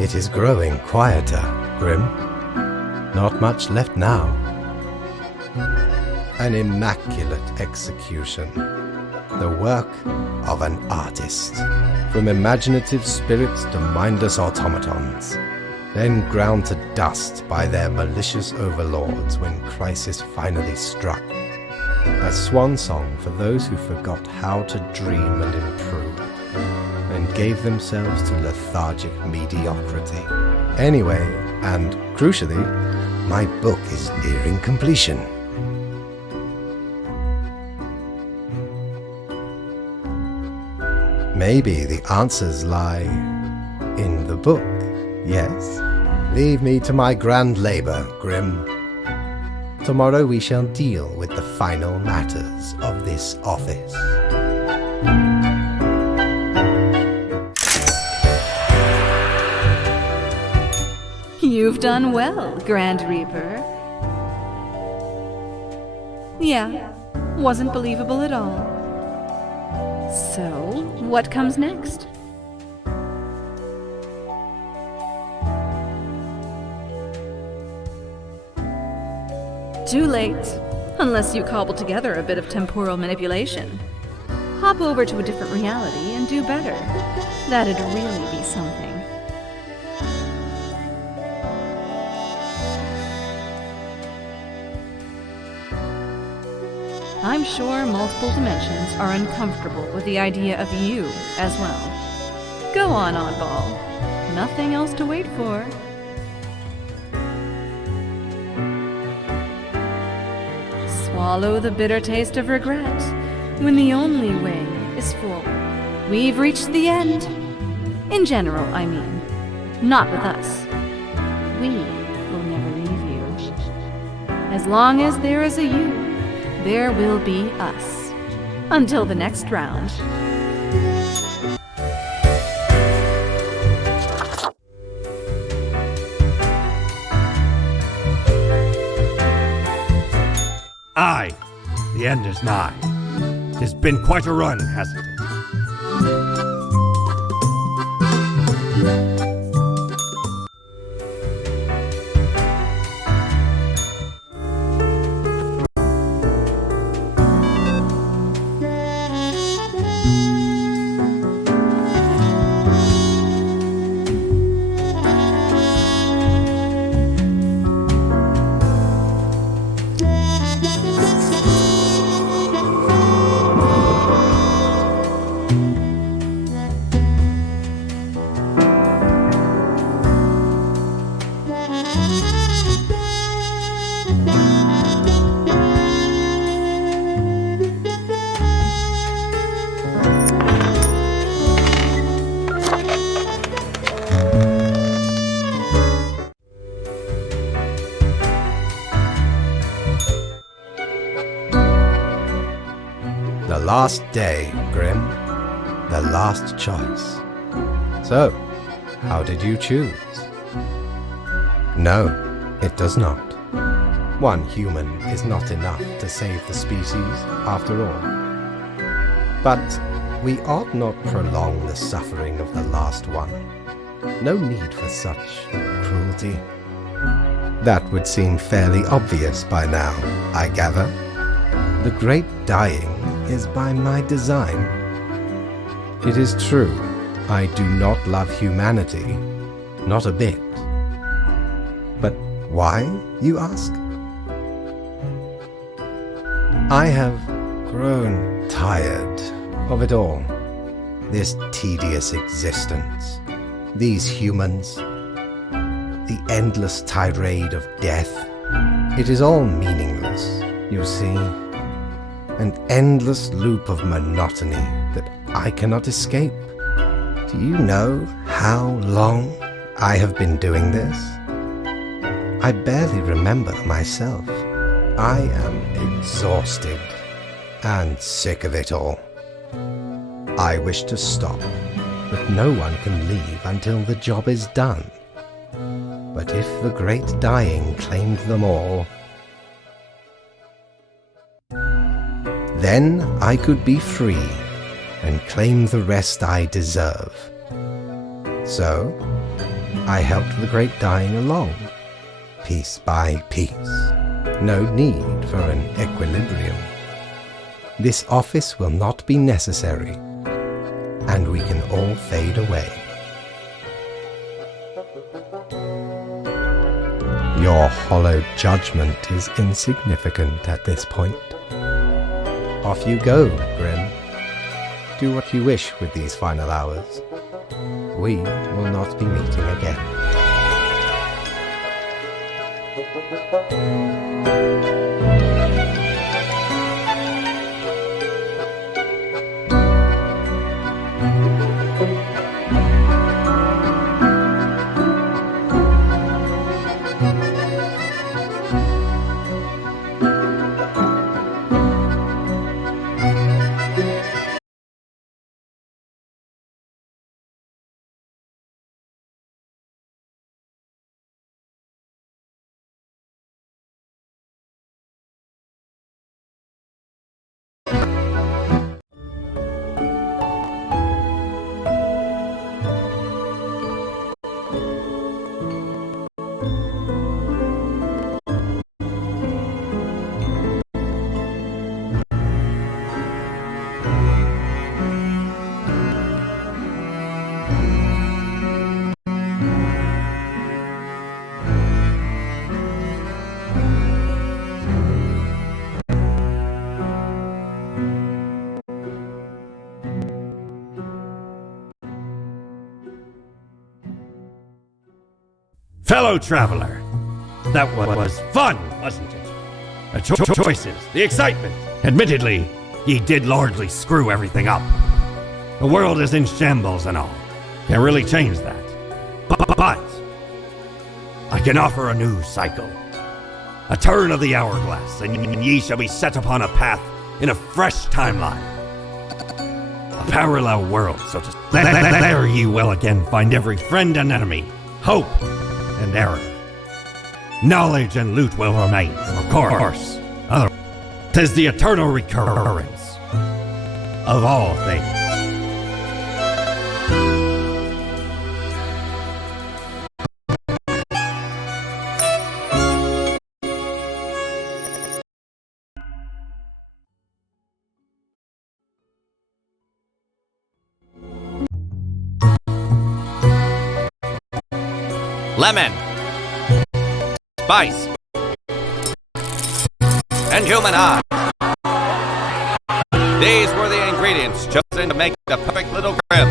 It is growing quieter, Grim. Not much left now. An immaculate execution. The work of an artist. From imaginative spirits to mindless automatons. Then ground to dust by their malicious overlords when crisis finally struck. A swan song for those who forgot how to dream and improve, and gave themselves to lethargic mediocrity. Anyway, and crucially, my book is nearing completion. Maybe the answers lie in the book, yes? Leave me to my grand labor, Grim. Tomorrow we shall deal with the final matters of this office. You've done well, Grand Reaper. Yeah, wasn't believable at all. So, what comes next? Too late, unless you cobble together a bit of temporal manipulation. Hop over to a different reality and do better. That'd really be something. I'm sure multiple dimensions are uncomfortable with the idea of you as well. Go on, oddball. Nothing else to wait for. Swallow the bitter taste of regret when the only way is forward. We've reached the end. In general, I mean. Not with us. We will never leave you. As long as there is a you, there will be us. Until the next round. Aye, the end is nigh. It's been quite a run, hasn't it? The last day, Grim. The last choice. So, how did you choose? No, it does not. One human is not enough to save the species, after all. But we ought not prolong the suffering of the last one. No need for such cruelty. That would seem fairly obvious by now, I gather. The great dying is by my design. It is true, I do not love humanity, not a bit. But why, you ask? I have grown tired of it all. This tedious existence, these humans, the endless tirade of death. It is all meaningless, you see. An endless loop of monotony that I cannot escape. Do you know how long I have been doing this? I barely remember myself. I am exhausted and sick of it all. I wish to stop, but no one can leave until the job is done. But if the great dying claimed them all, then I could be free and claim the rest I deserve. So, I helped the great dying along, piece by piece. No need for an equilibrium. This office will not be necessary, and we can all fade away. Your hollow judgment is insignificant at this point. Off you go, Grim. Do what you wish with these final hours. We will not be meeting again. Fellow traveler, that was fun, wasn't it? The choices, the excitement. Admittedly, ye did largely screw everything up. The world is in shambles and all. Can't really change that. But I can offer a new cycle. A turn of the hourglass, and ye shall be set upon a path in a fresh timeline. A parallel world, so to speak. There ye will again find every friend and enemy, hope and error. Knowledge and loot will remain, of course. 'Tis the eternal recurrence of all things. Lemon, spice, and human eye. These were the ingredients chosen to make the perfect little Grim.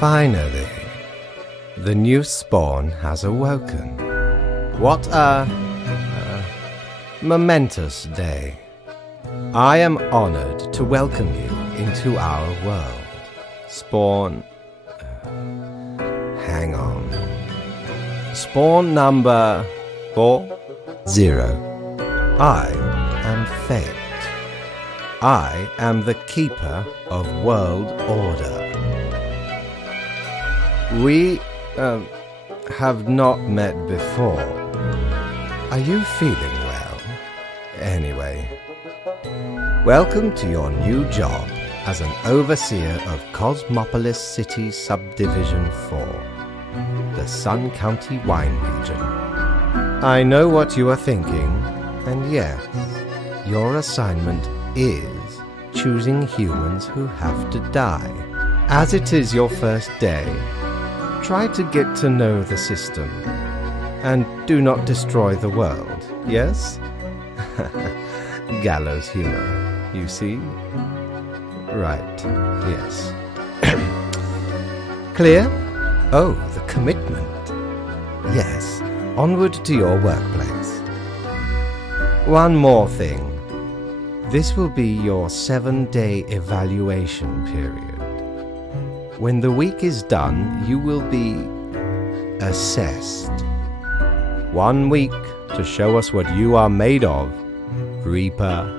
Finally, the new spawn has awoken. What a momentous day. I am honored to welcome you into our world. Spawn... hang on. Spawn number 40. I am Fate. I am the keeper of world order. We, have not met before. Are you feeling well? Anyway, welcome to your new job as an overseer of Cosmopolis City Subdivision 4, the Sun County Wine Region. I know what you are thinking, and yes, your assignment is choosing humans who have to die. As it is your first day, try to get to know the system, and do not destroy the world, yes? Gallows humor, you see? Right, yes. Clear? Oh, the commitment. Yes, onward to your workplace. One more thing. This will be your 7-day evaluation period. When the week is done, you will be assessed. 1 week to show us what you are made of, Reaper.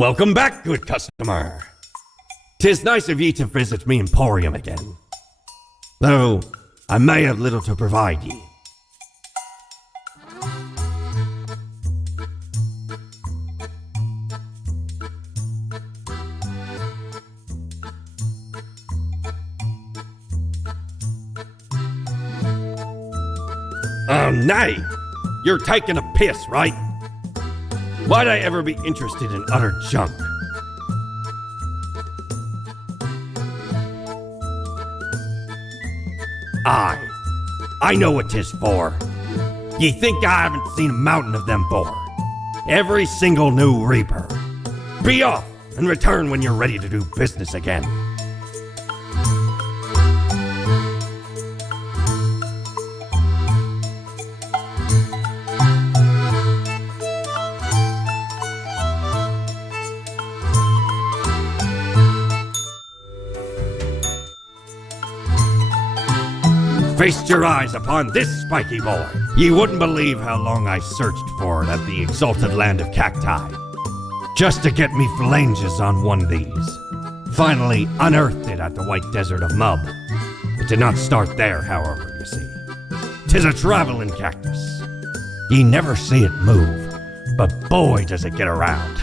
Welcome back, good customer. 'Tis nice of ye to visit me emporium again. Though I may have little to provide ye. Nay! You're taking a piss, right? Why'd I ever be interested in utter junk? I know what 'tis for. Ye think I haven't seen a mountain of them before? Every single new reaper. Be off and return when you're ready to do business again. Feast your eyes upon this spiky boy. Ye wouldn't believe how long I searched for it at the exalted land of cacti, just to get me phalanges on one of these. Finally unearthed it at the white desert of Mub. It did not start there, however, you see. 'Tis a traveling cactus. Ye never see it move, but boy does it get around.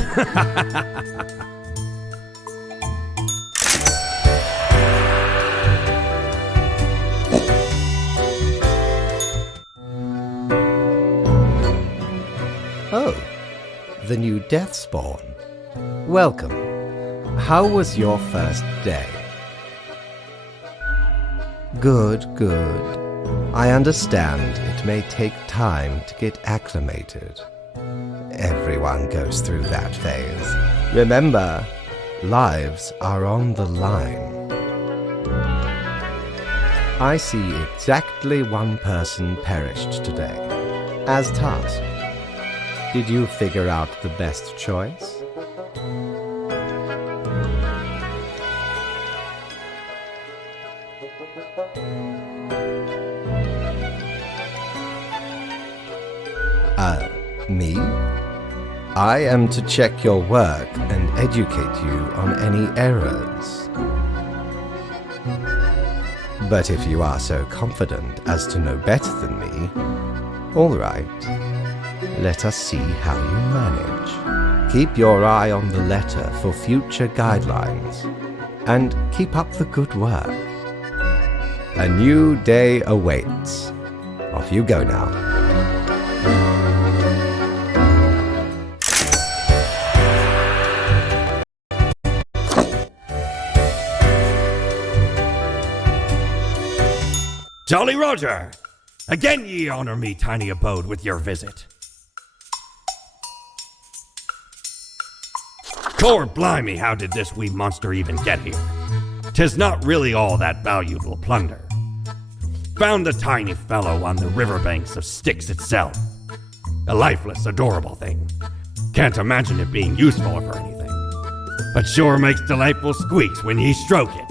Oh, the new Deathspawn. Welcome. How was your first day? Good, good. I understand it may take time to get acclimated. Everyone goes through that phase. Remember, lives are on the line. I see exactly one person perished today, as tasked. Did you figure out the best choice? Me? I am to check your work and educate you on any errors. But if you are so confident as to know better than me, all right. Let us see how you manage. Keep your eye on the letter for future guidelines, and keep up the good work. A new day awaits. Off you go now. Jolly Roger! Again ye honor me, tiny abode, with your visit. Cord blimey, how did this wee monster even get here? 'Tis not really all that valuable plunder. Found the tiny fellow on the riverbanks of Styx itself. A lifeless, adorable thing. Can't imagine it being useful for anything. But sure makes delightful squeaks when ye stroke it.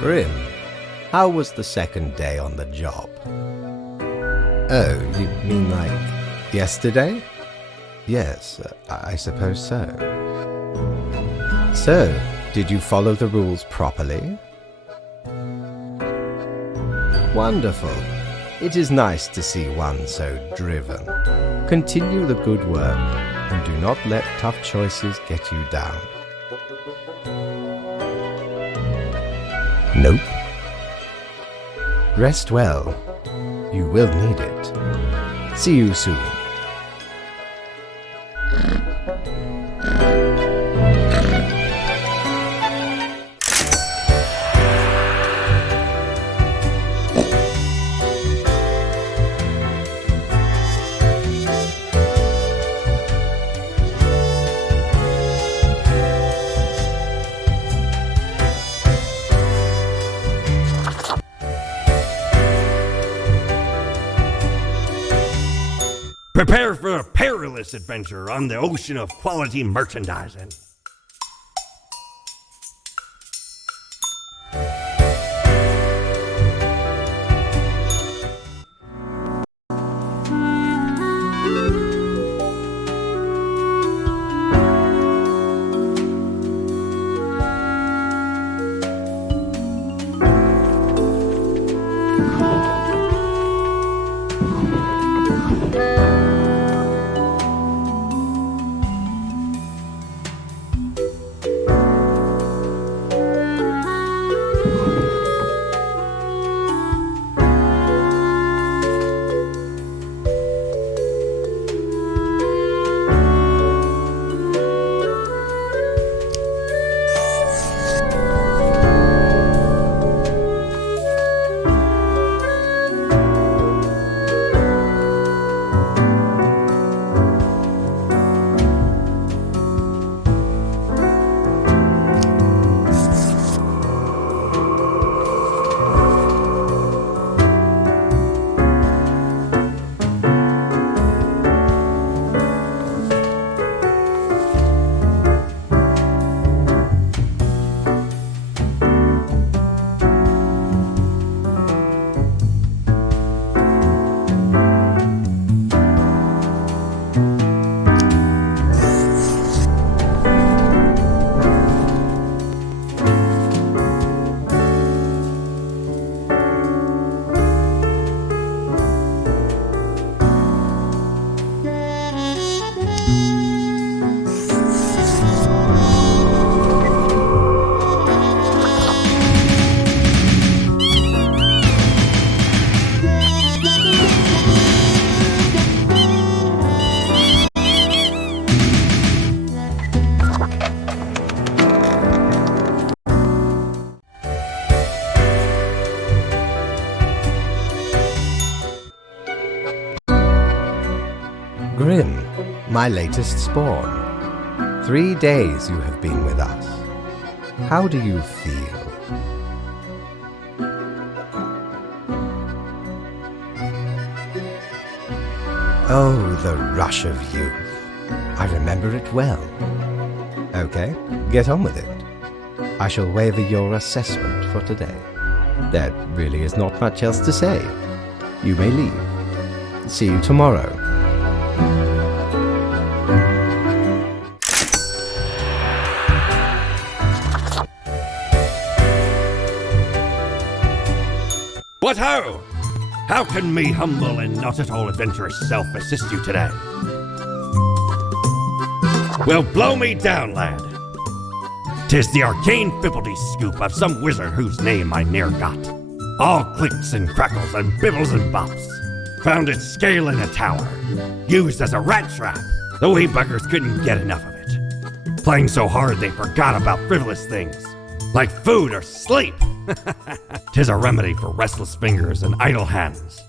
Grim, how was the second day on the job? Oh, you mean like yesterday? Yes, I suppose so. So, did you follow the rules properly? Wonderful. It is nice to see one so driven. Continue the good work, and do not let tough choices get you down. Nope. Rest well. You will need it. See you soon. Prepare for a perilous adventure on the ocean of quality merchandising. Grim, my latest spawn. 3 days you have been with us. How do you feel? Oh, the rush of youth. I remember it well. Okay, get on with it. I shall waiver your assessment for today. There really is not much else to say. You may leave. See you tomorrow. What ho! How can me humble and not at all adventurous self assist you today? Well, blow me down, lad. 'Tis the arcane fibbledy scoop of some wizard whose name I ne'er got. All clicks and crackles and bibbles and bops. Found it scaling a tower. Used as a rat trap. The wee buggers couldn't get enough of it. playing so hard they forgot about frivolous things, like food or sleep. 'Tis a remedy for restless fingers and idle hands.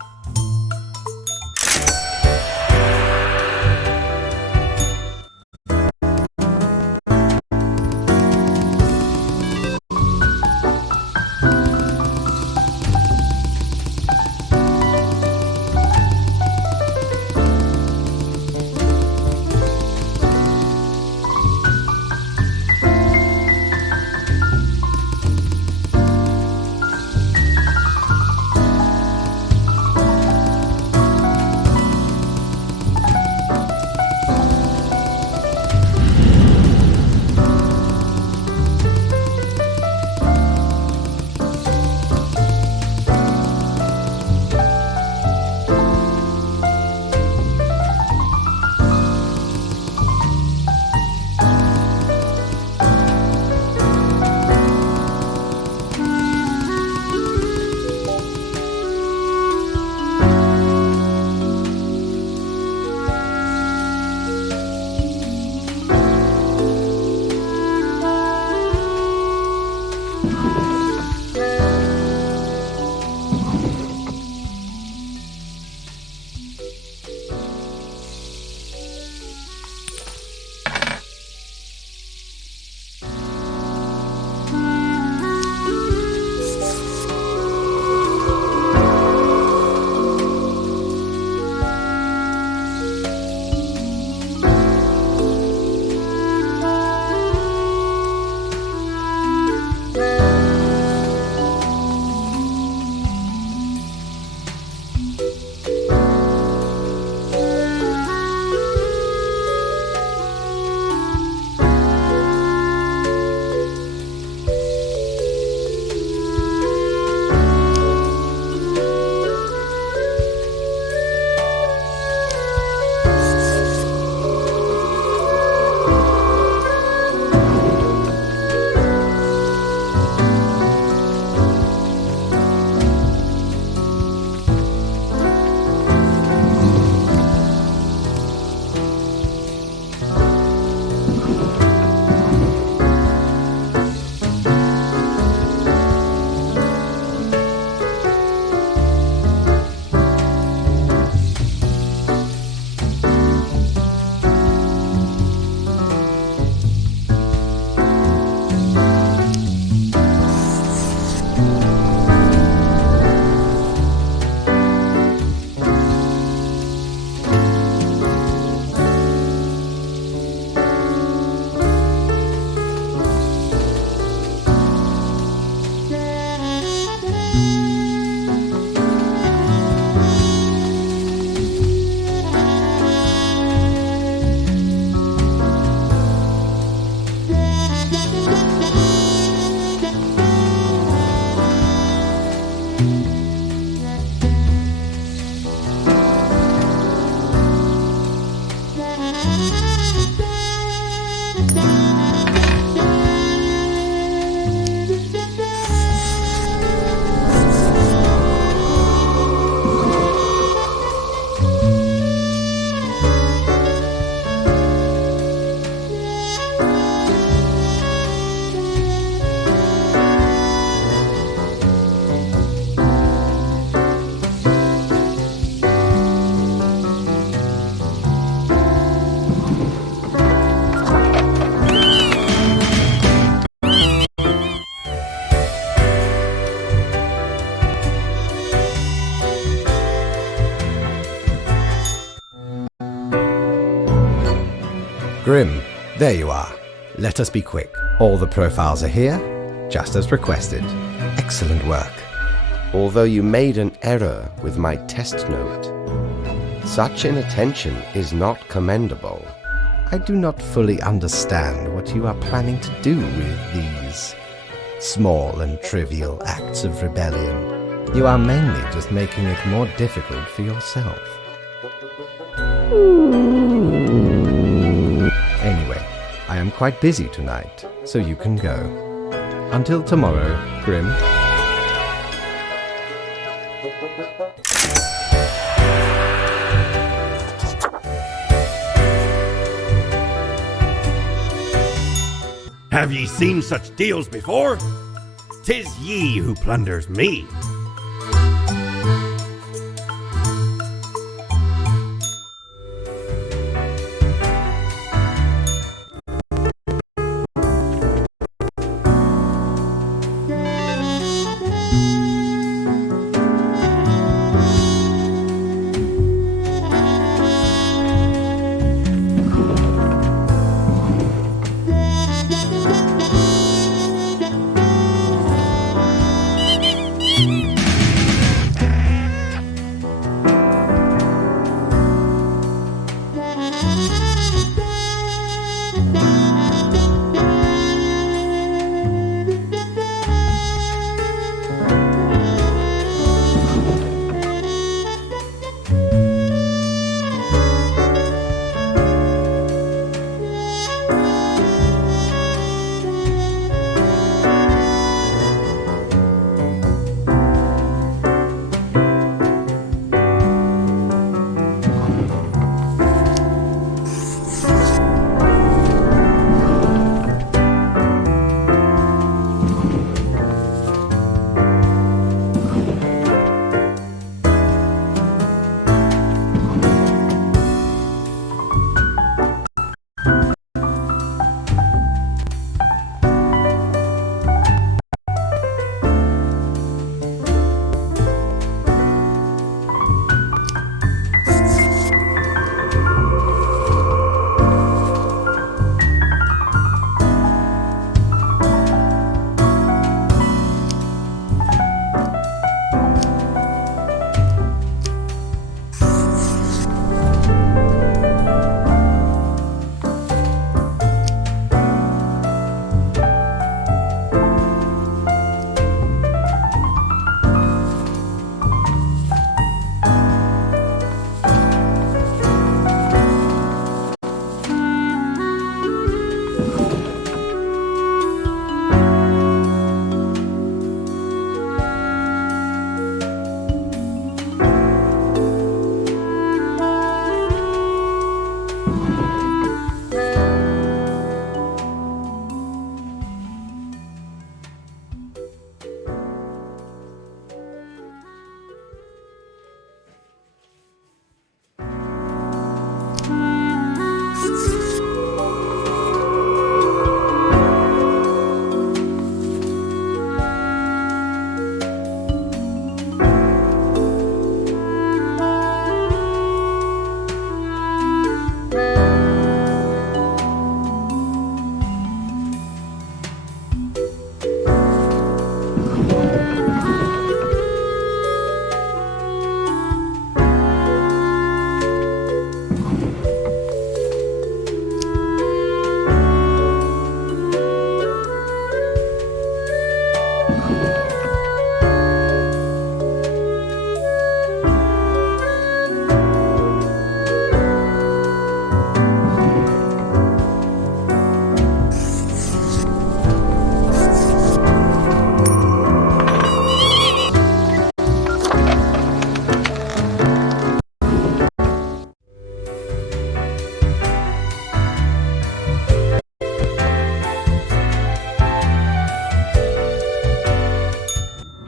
Grim, there you are. Let us be quick. All the profiles are here, just as requested. Excellent work. Although you made an error with my test note, such inattention is not commendable. I do not fully understand what you are planning to do with these small and trivial acts of rebellion. You are mainly just making it more difficult for yourself. Anyway, I am quite busy tonight, so you can go. Until tomorrow, Grim. Have ye seen such deals before? 'Tis ye who plunders me.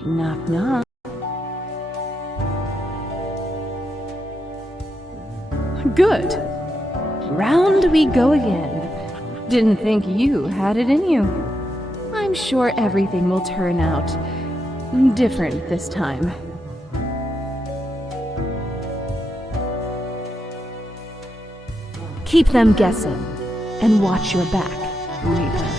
Knock, knock. Good. Round we go again. Didn't think you had it in you. I'm sure everything will turn out different this time. Keep them guessing, and watch your back, Reaper.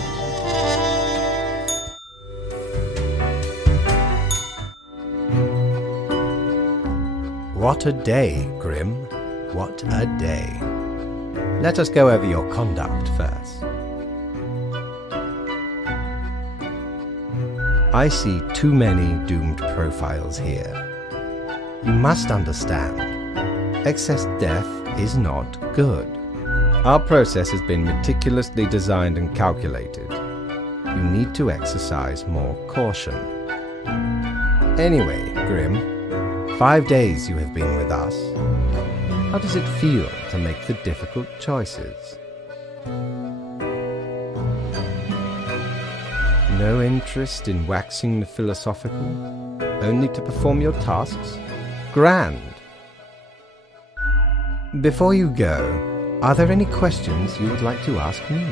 What a day, Grim. What a day. Let us go over your conduct first. I see too many doomed profiles here. You must understand, excess death is not good. Our process has been meticulously designed and calculated. You need to exercise more caution. Anyway, Grim, 5 days you have been with us. How does it feel to make the difficult choices? No interest in waxing the philosophical? Only to perform your tasks? Grand! Before you go, are there any questions you would like to ask me?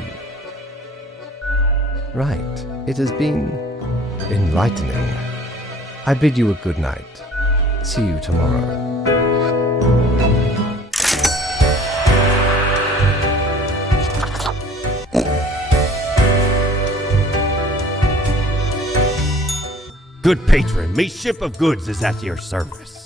Right, it has been enlightening. I bid you a good night. See you tomorrow. Good patron, me ship of goods is at your service.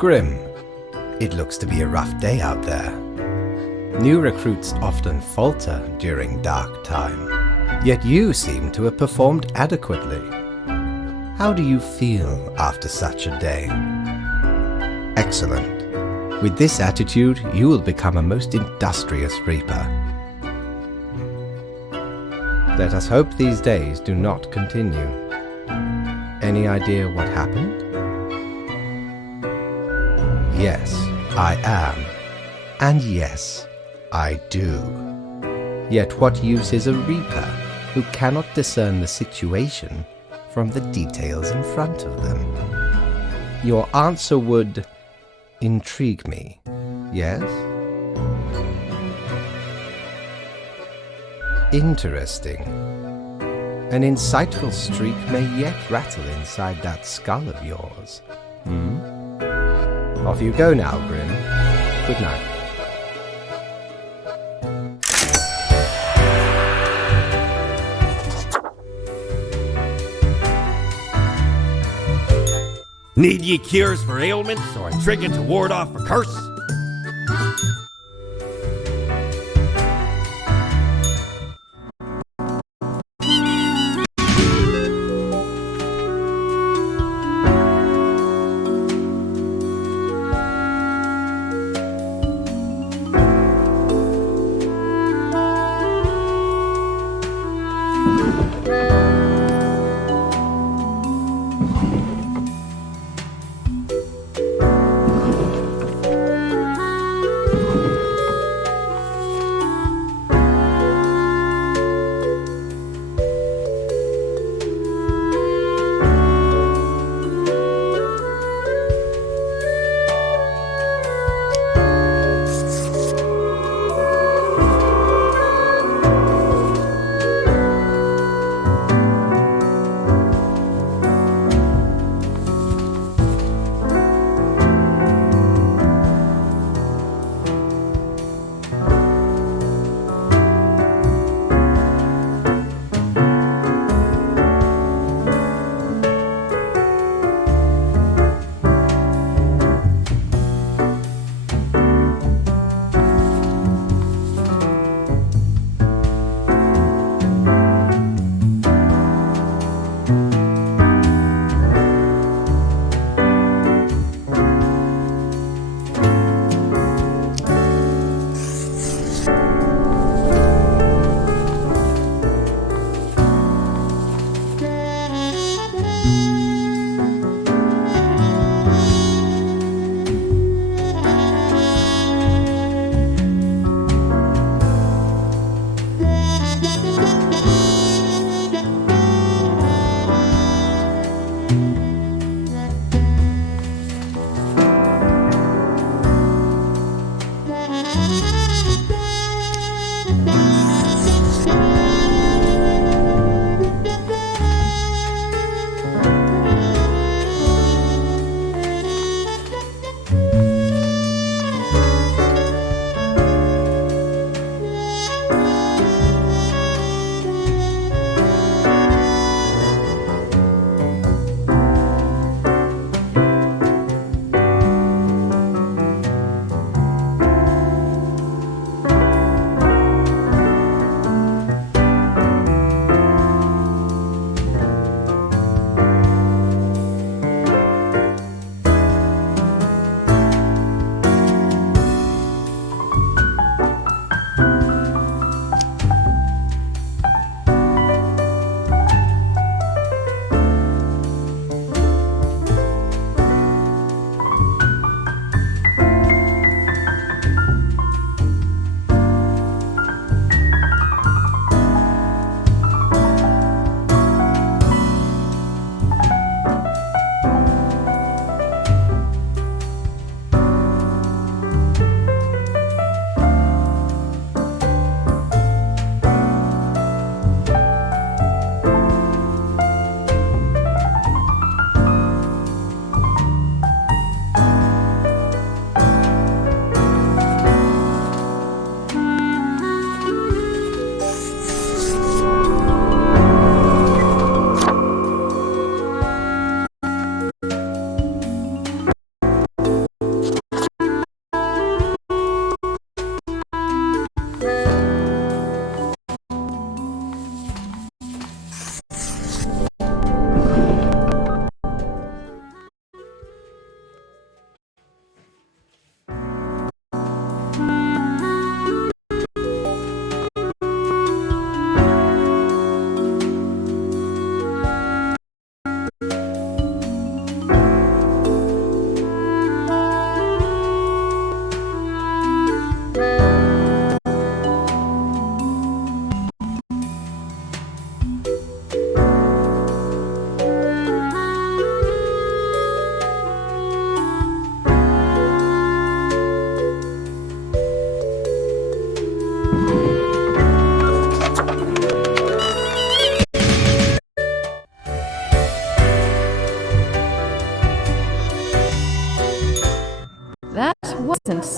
Grim, it looks to be a rough day out there. New recruits often falter during dark time, yet you seem to have performed adequately. How do you feel after such a day? Excellent. With this attitude, you will become a most industrious reaper. Let us hope these days do not continue. Any idea what happened? Yes, I am. And yes, I do. Yet what use is a reaper who cannot discern the situation from the details in front of them? Your answer would intrigue me, yes? Interesting. An insightful streak may yet rattle inside that skull of yours. Off you go now, Grim. Good night. Need ye cures for ailments, or a trinket to ward off a curse?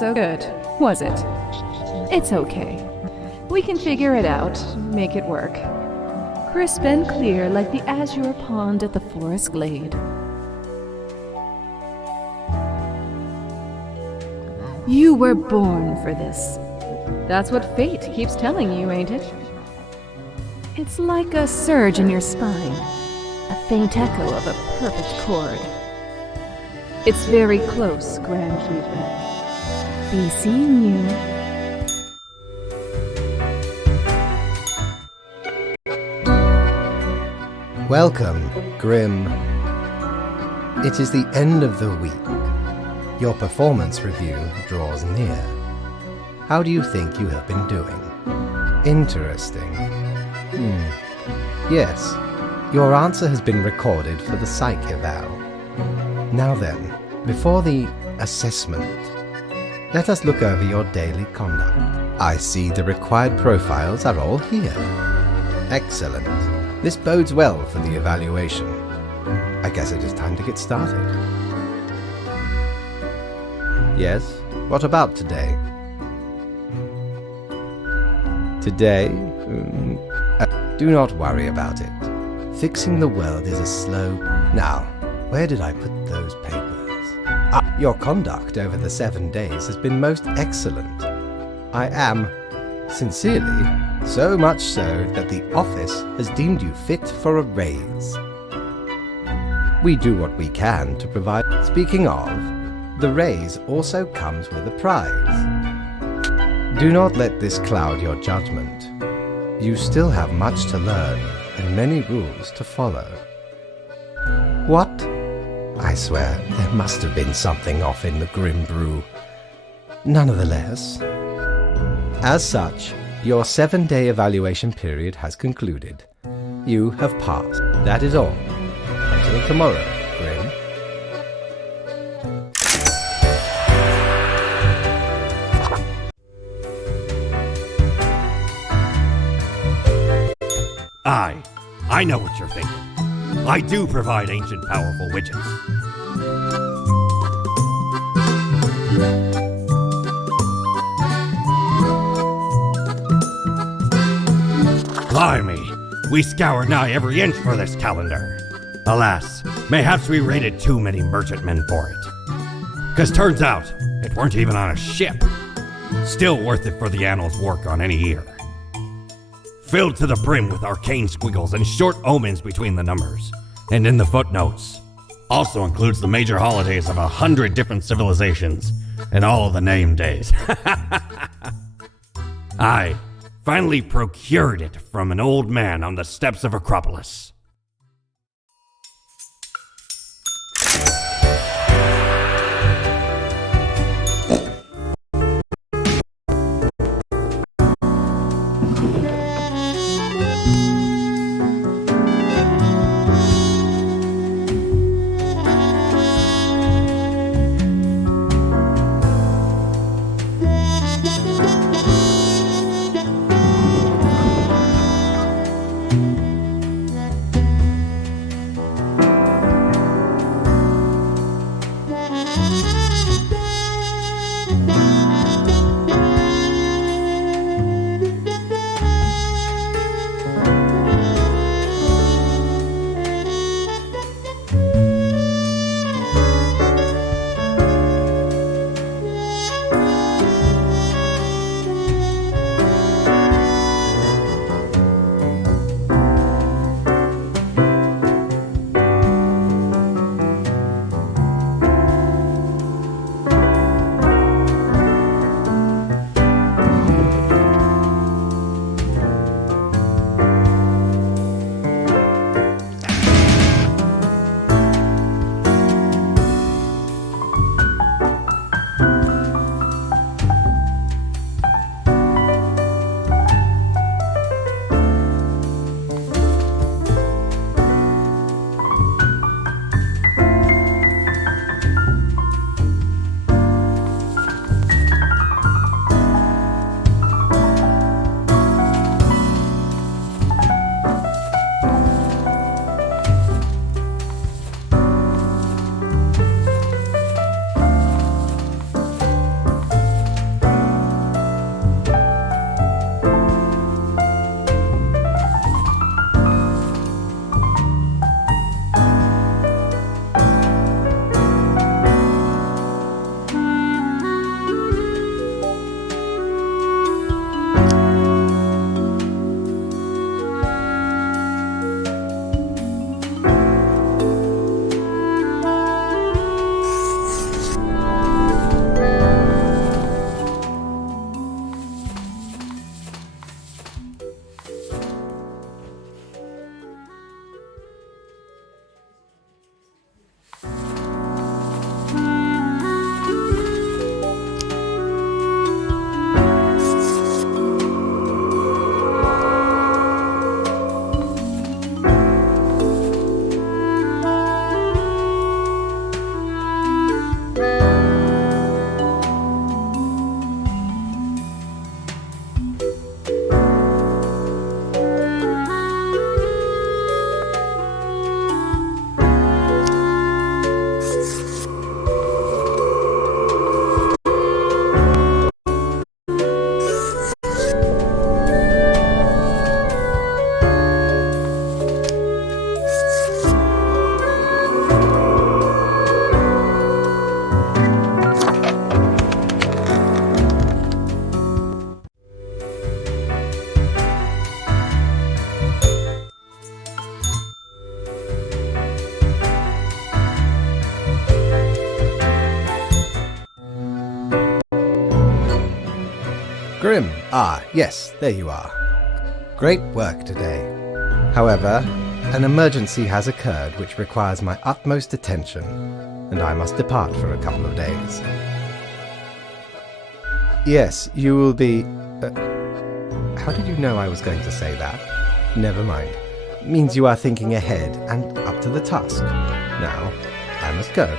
so good, was it? It's okay. We can figure it out, make it work. Crisp and clear like the azure pond at the forest glade. You were born for this. That's what fate keeps telling you, ain't it? It's like a surge in your spine, a faint echo of a perfect chord. It's very close, Grand Reaper. Be seeing you. Welcome, Grim. It is the end of the week. Your performance review draws near. How do you think you have been doing? Interesting. Yes, your answer has been recorded for the psych eval. Now then, before the assessment, let us look over your daily conduct. I see the required profiles are all here. Excellent. This bodes well for the evaluation. I guess it is time to get started. Yes, what about today? Today? Do not worry about it. Fixing the world is a slow... Now, where did I put those papers? Your conduct over the 7 days has been most excellent. I am, sincerely, so much so that the office has deemed you fit for a raise. We do what we can to provide... Speaking of, the raise also comes with a prize. Do not let this cloud your judgment. You still have much to learn and many rules to follow. What? I swear, there must have been something off in the Grim Brew. Nonetheless, as such, your 7-day evaluation period has concluded. You have passed. That is all. Until tomorrow, Grim. I know what you're thinking. I do provide ancient powerful widgets. Blimey, we scoured nigh every inch for this calendar. Alas, mayhaps we raided too many merchantmen for it. 'Cause turns out, it weren't even on a ship. Still worth it for the annals' work on any year. Filled to the brim with arcane squiggles and short omens between the numbers. And in the footnotes. Also includes the major holidays of 100 different civilizations and all of the name days. I finally procured it from an old man on the steps of Acropolis. Grim, yes, there you are. Great work today. However, an emergency has occurred which requires my utmost attention, and I must depart for a couple of days. Yes, you will be... how did you know I was going to say that? Never mind. Means you are thinking ahead and up to the task. Now, I must go.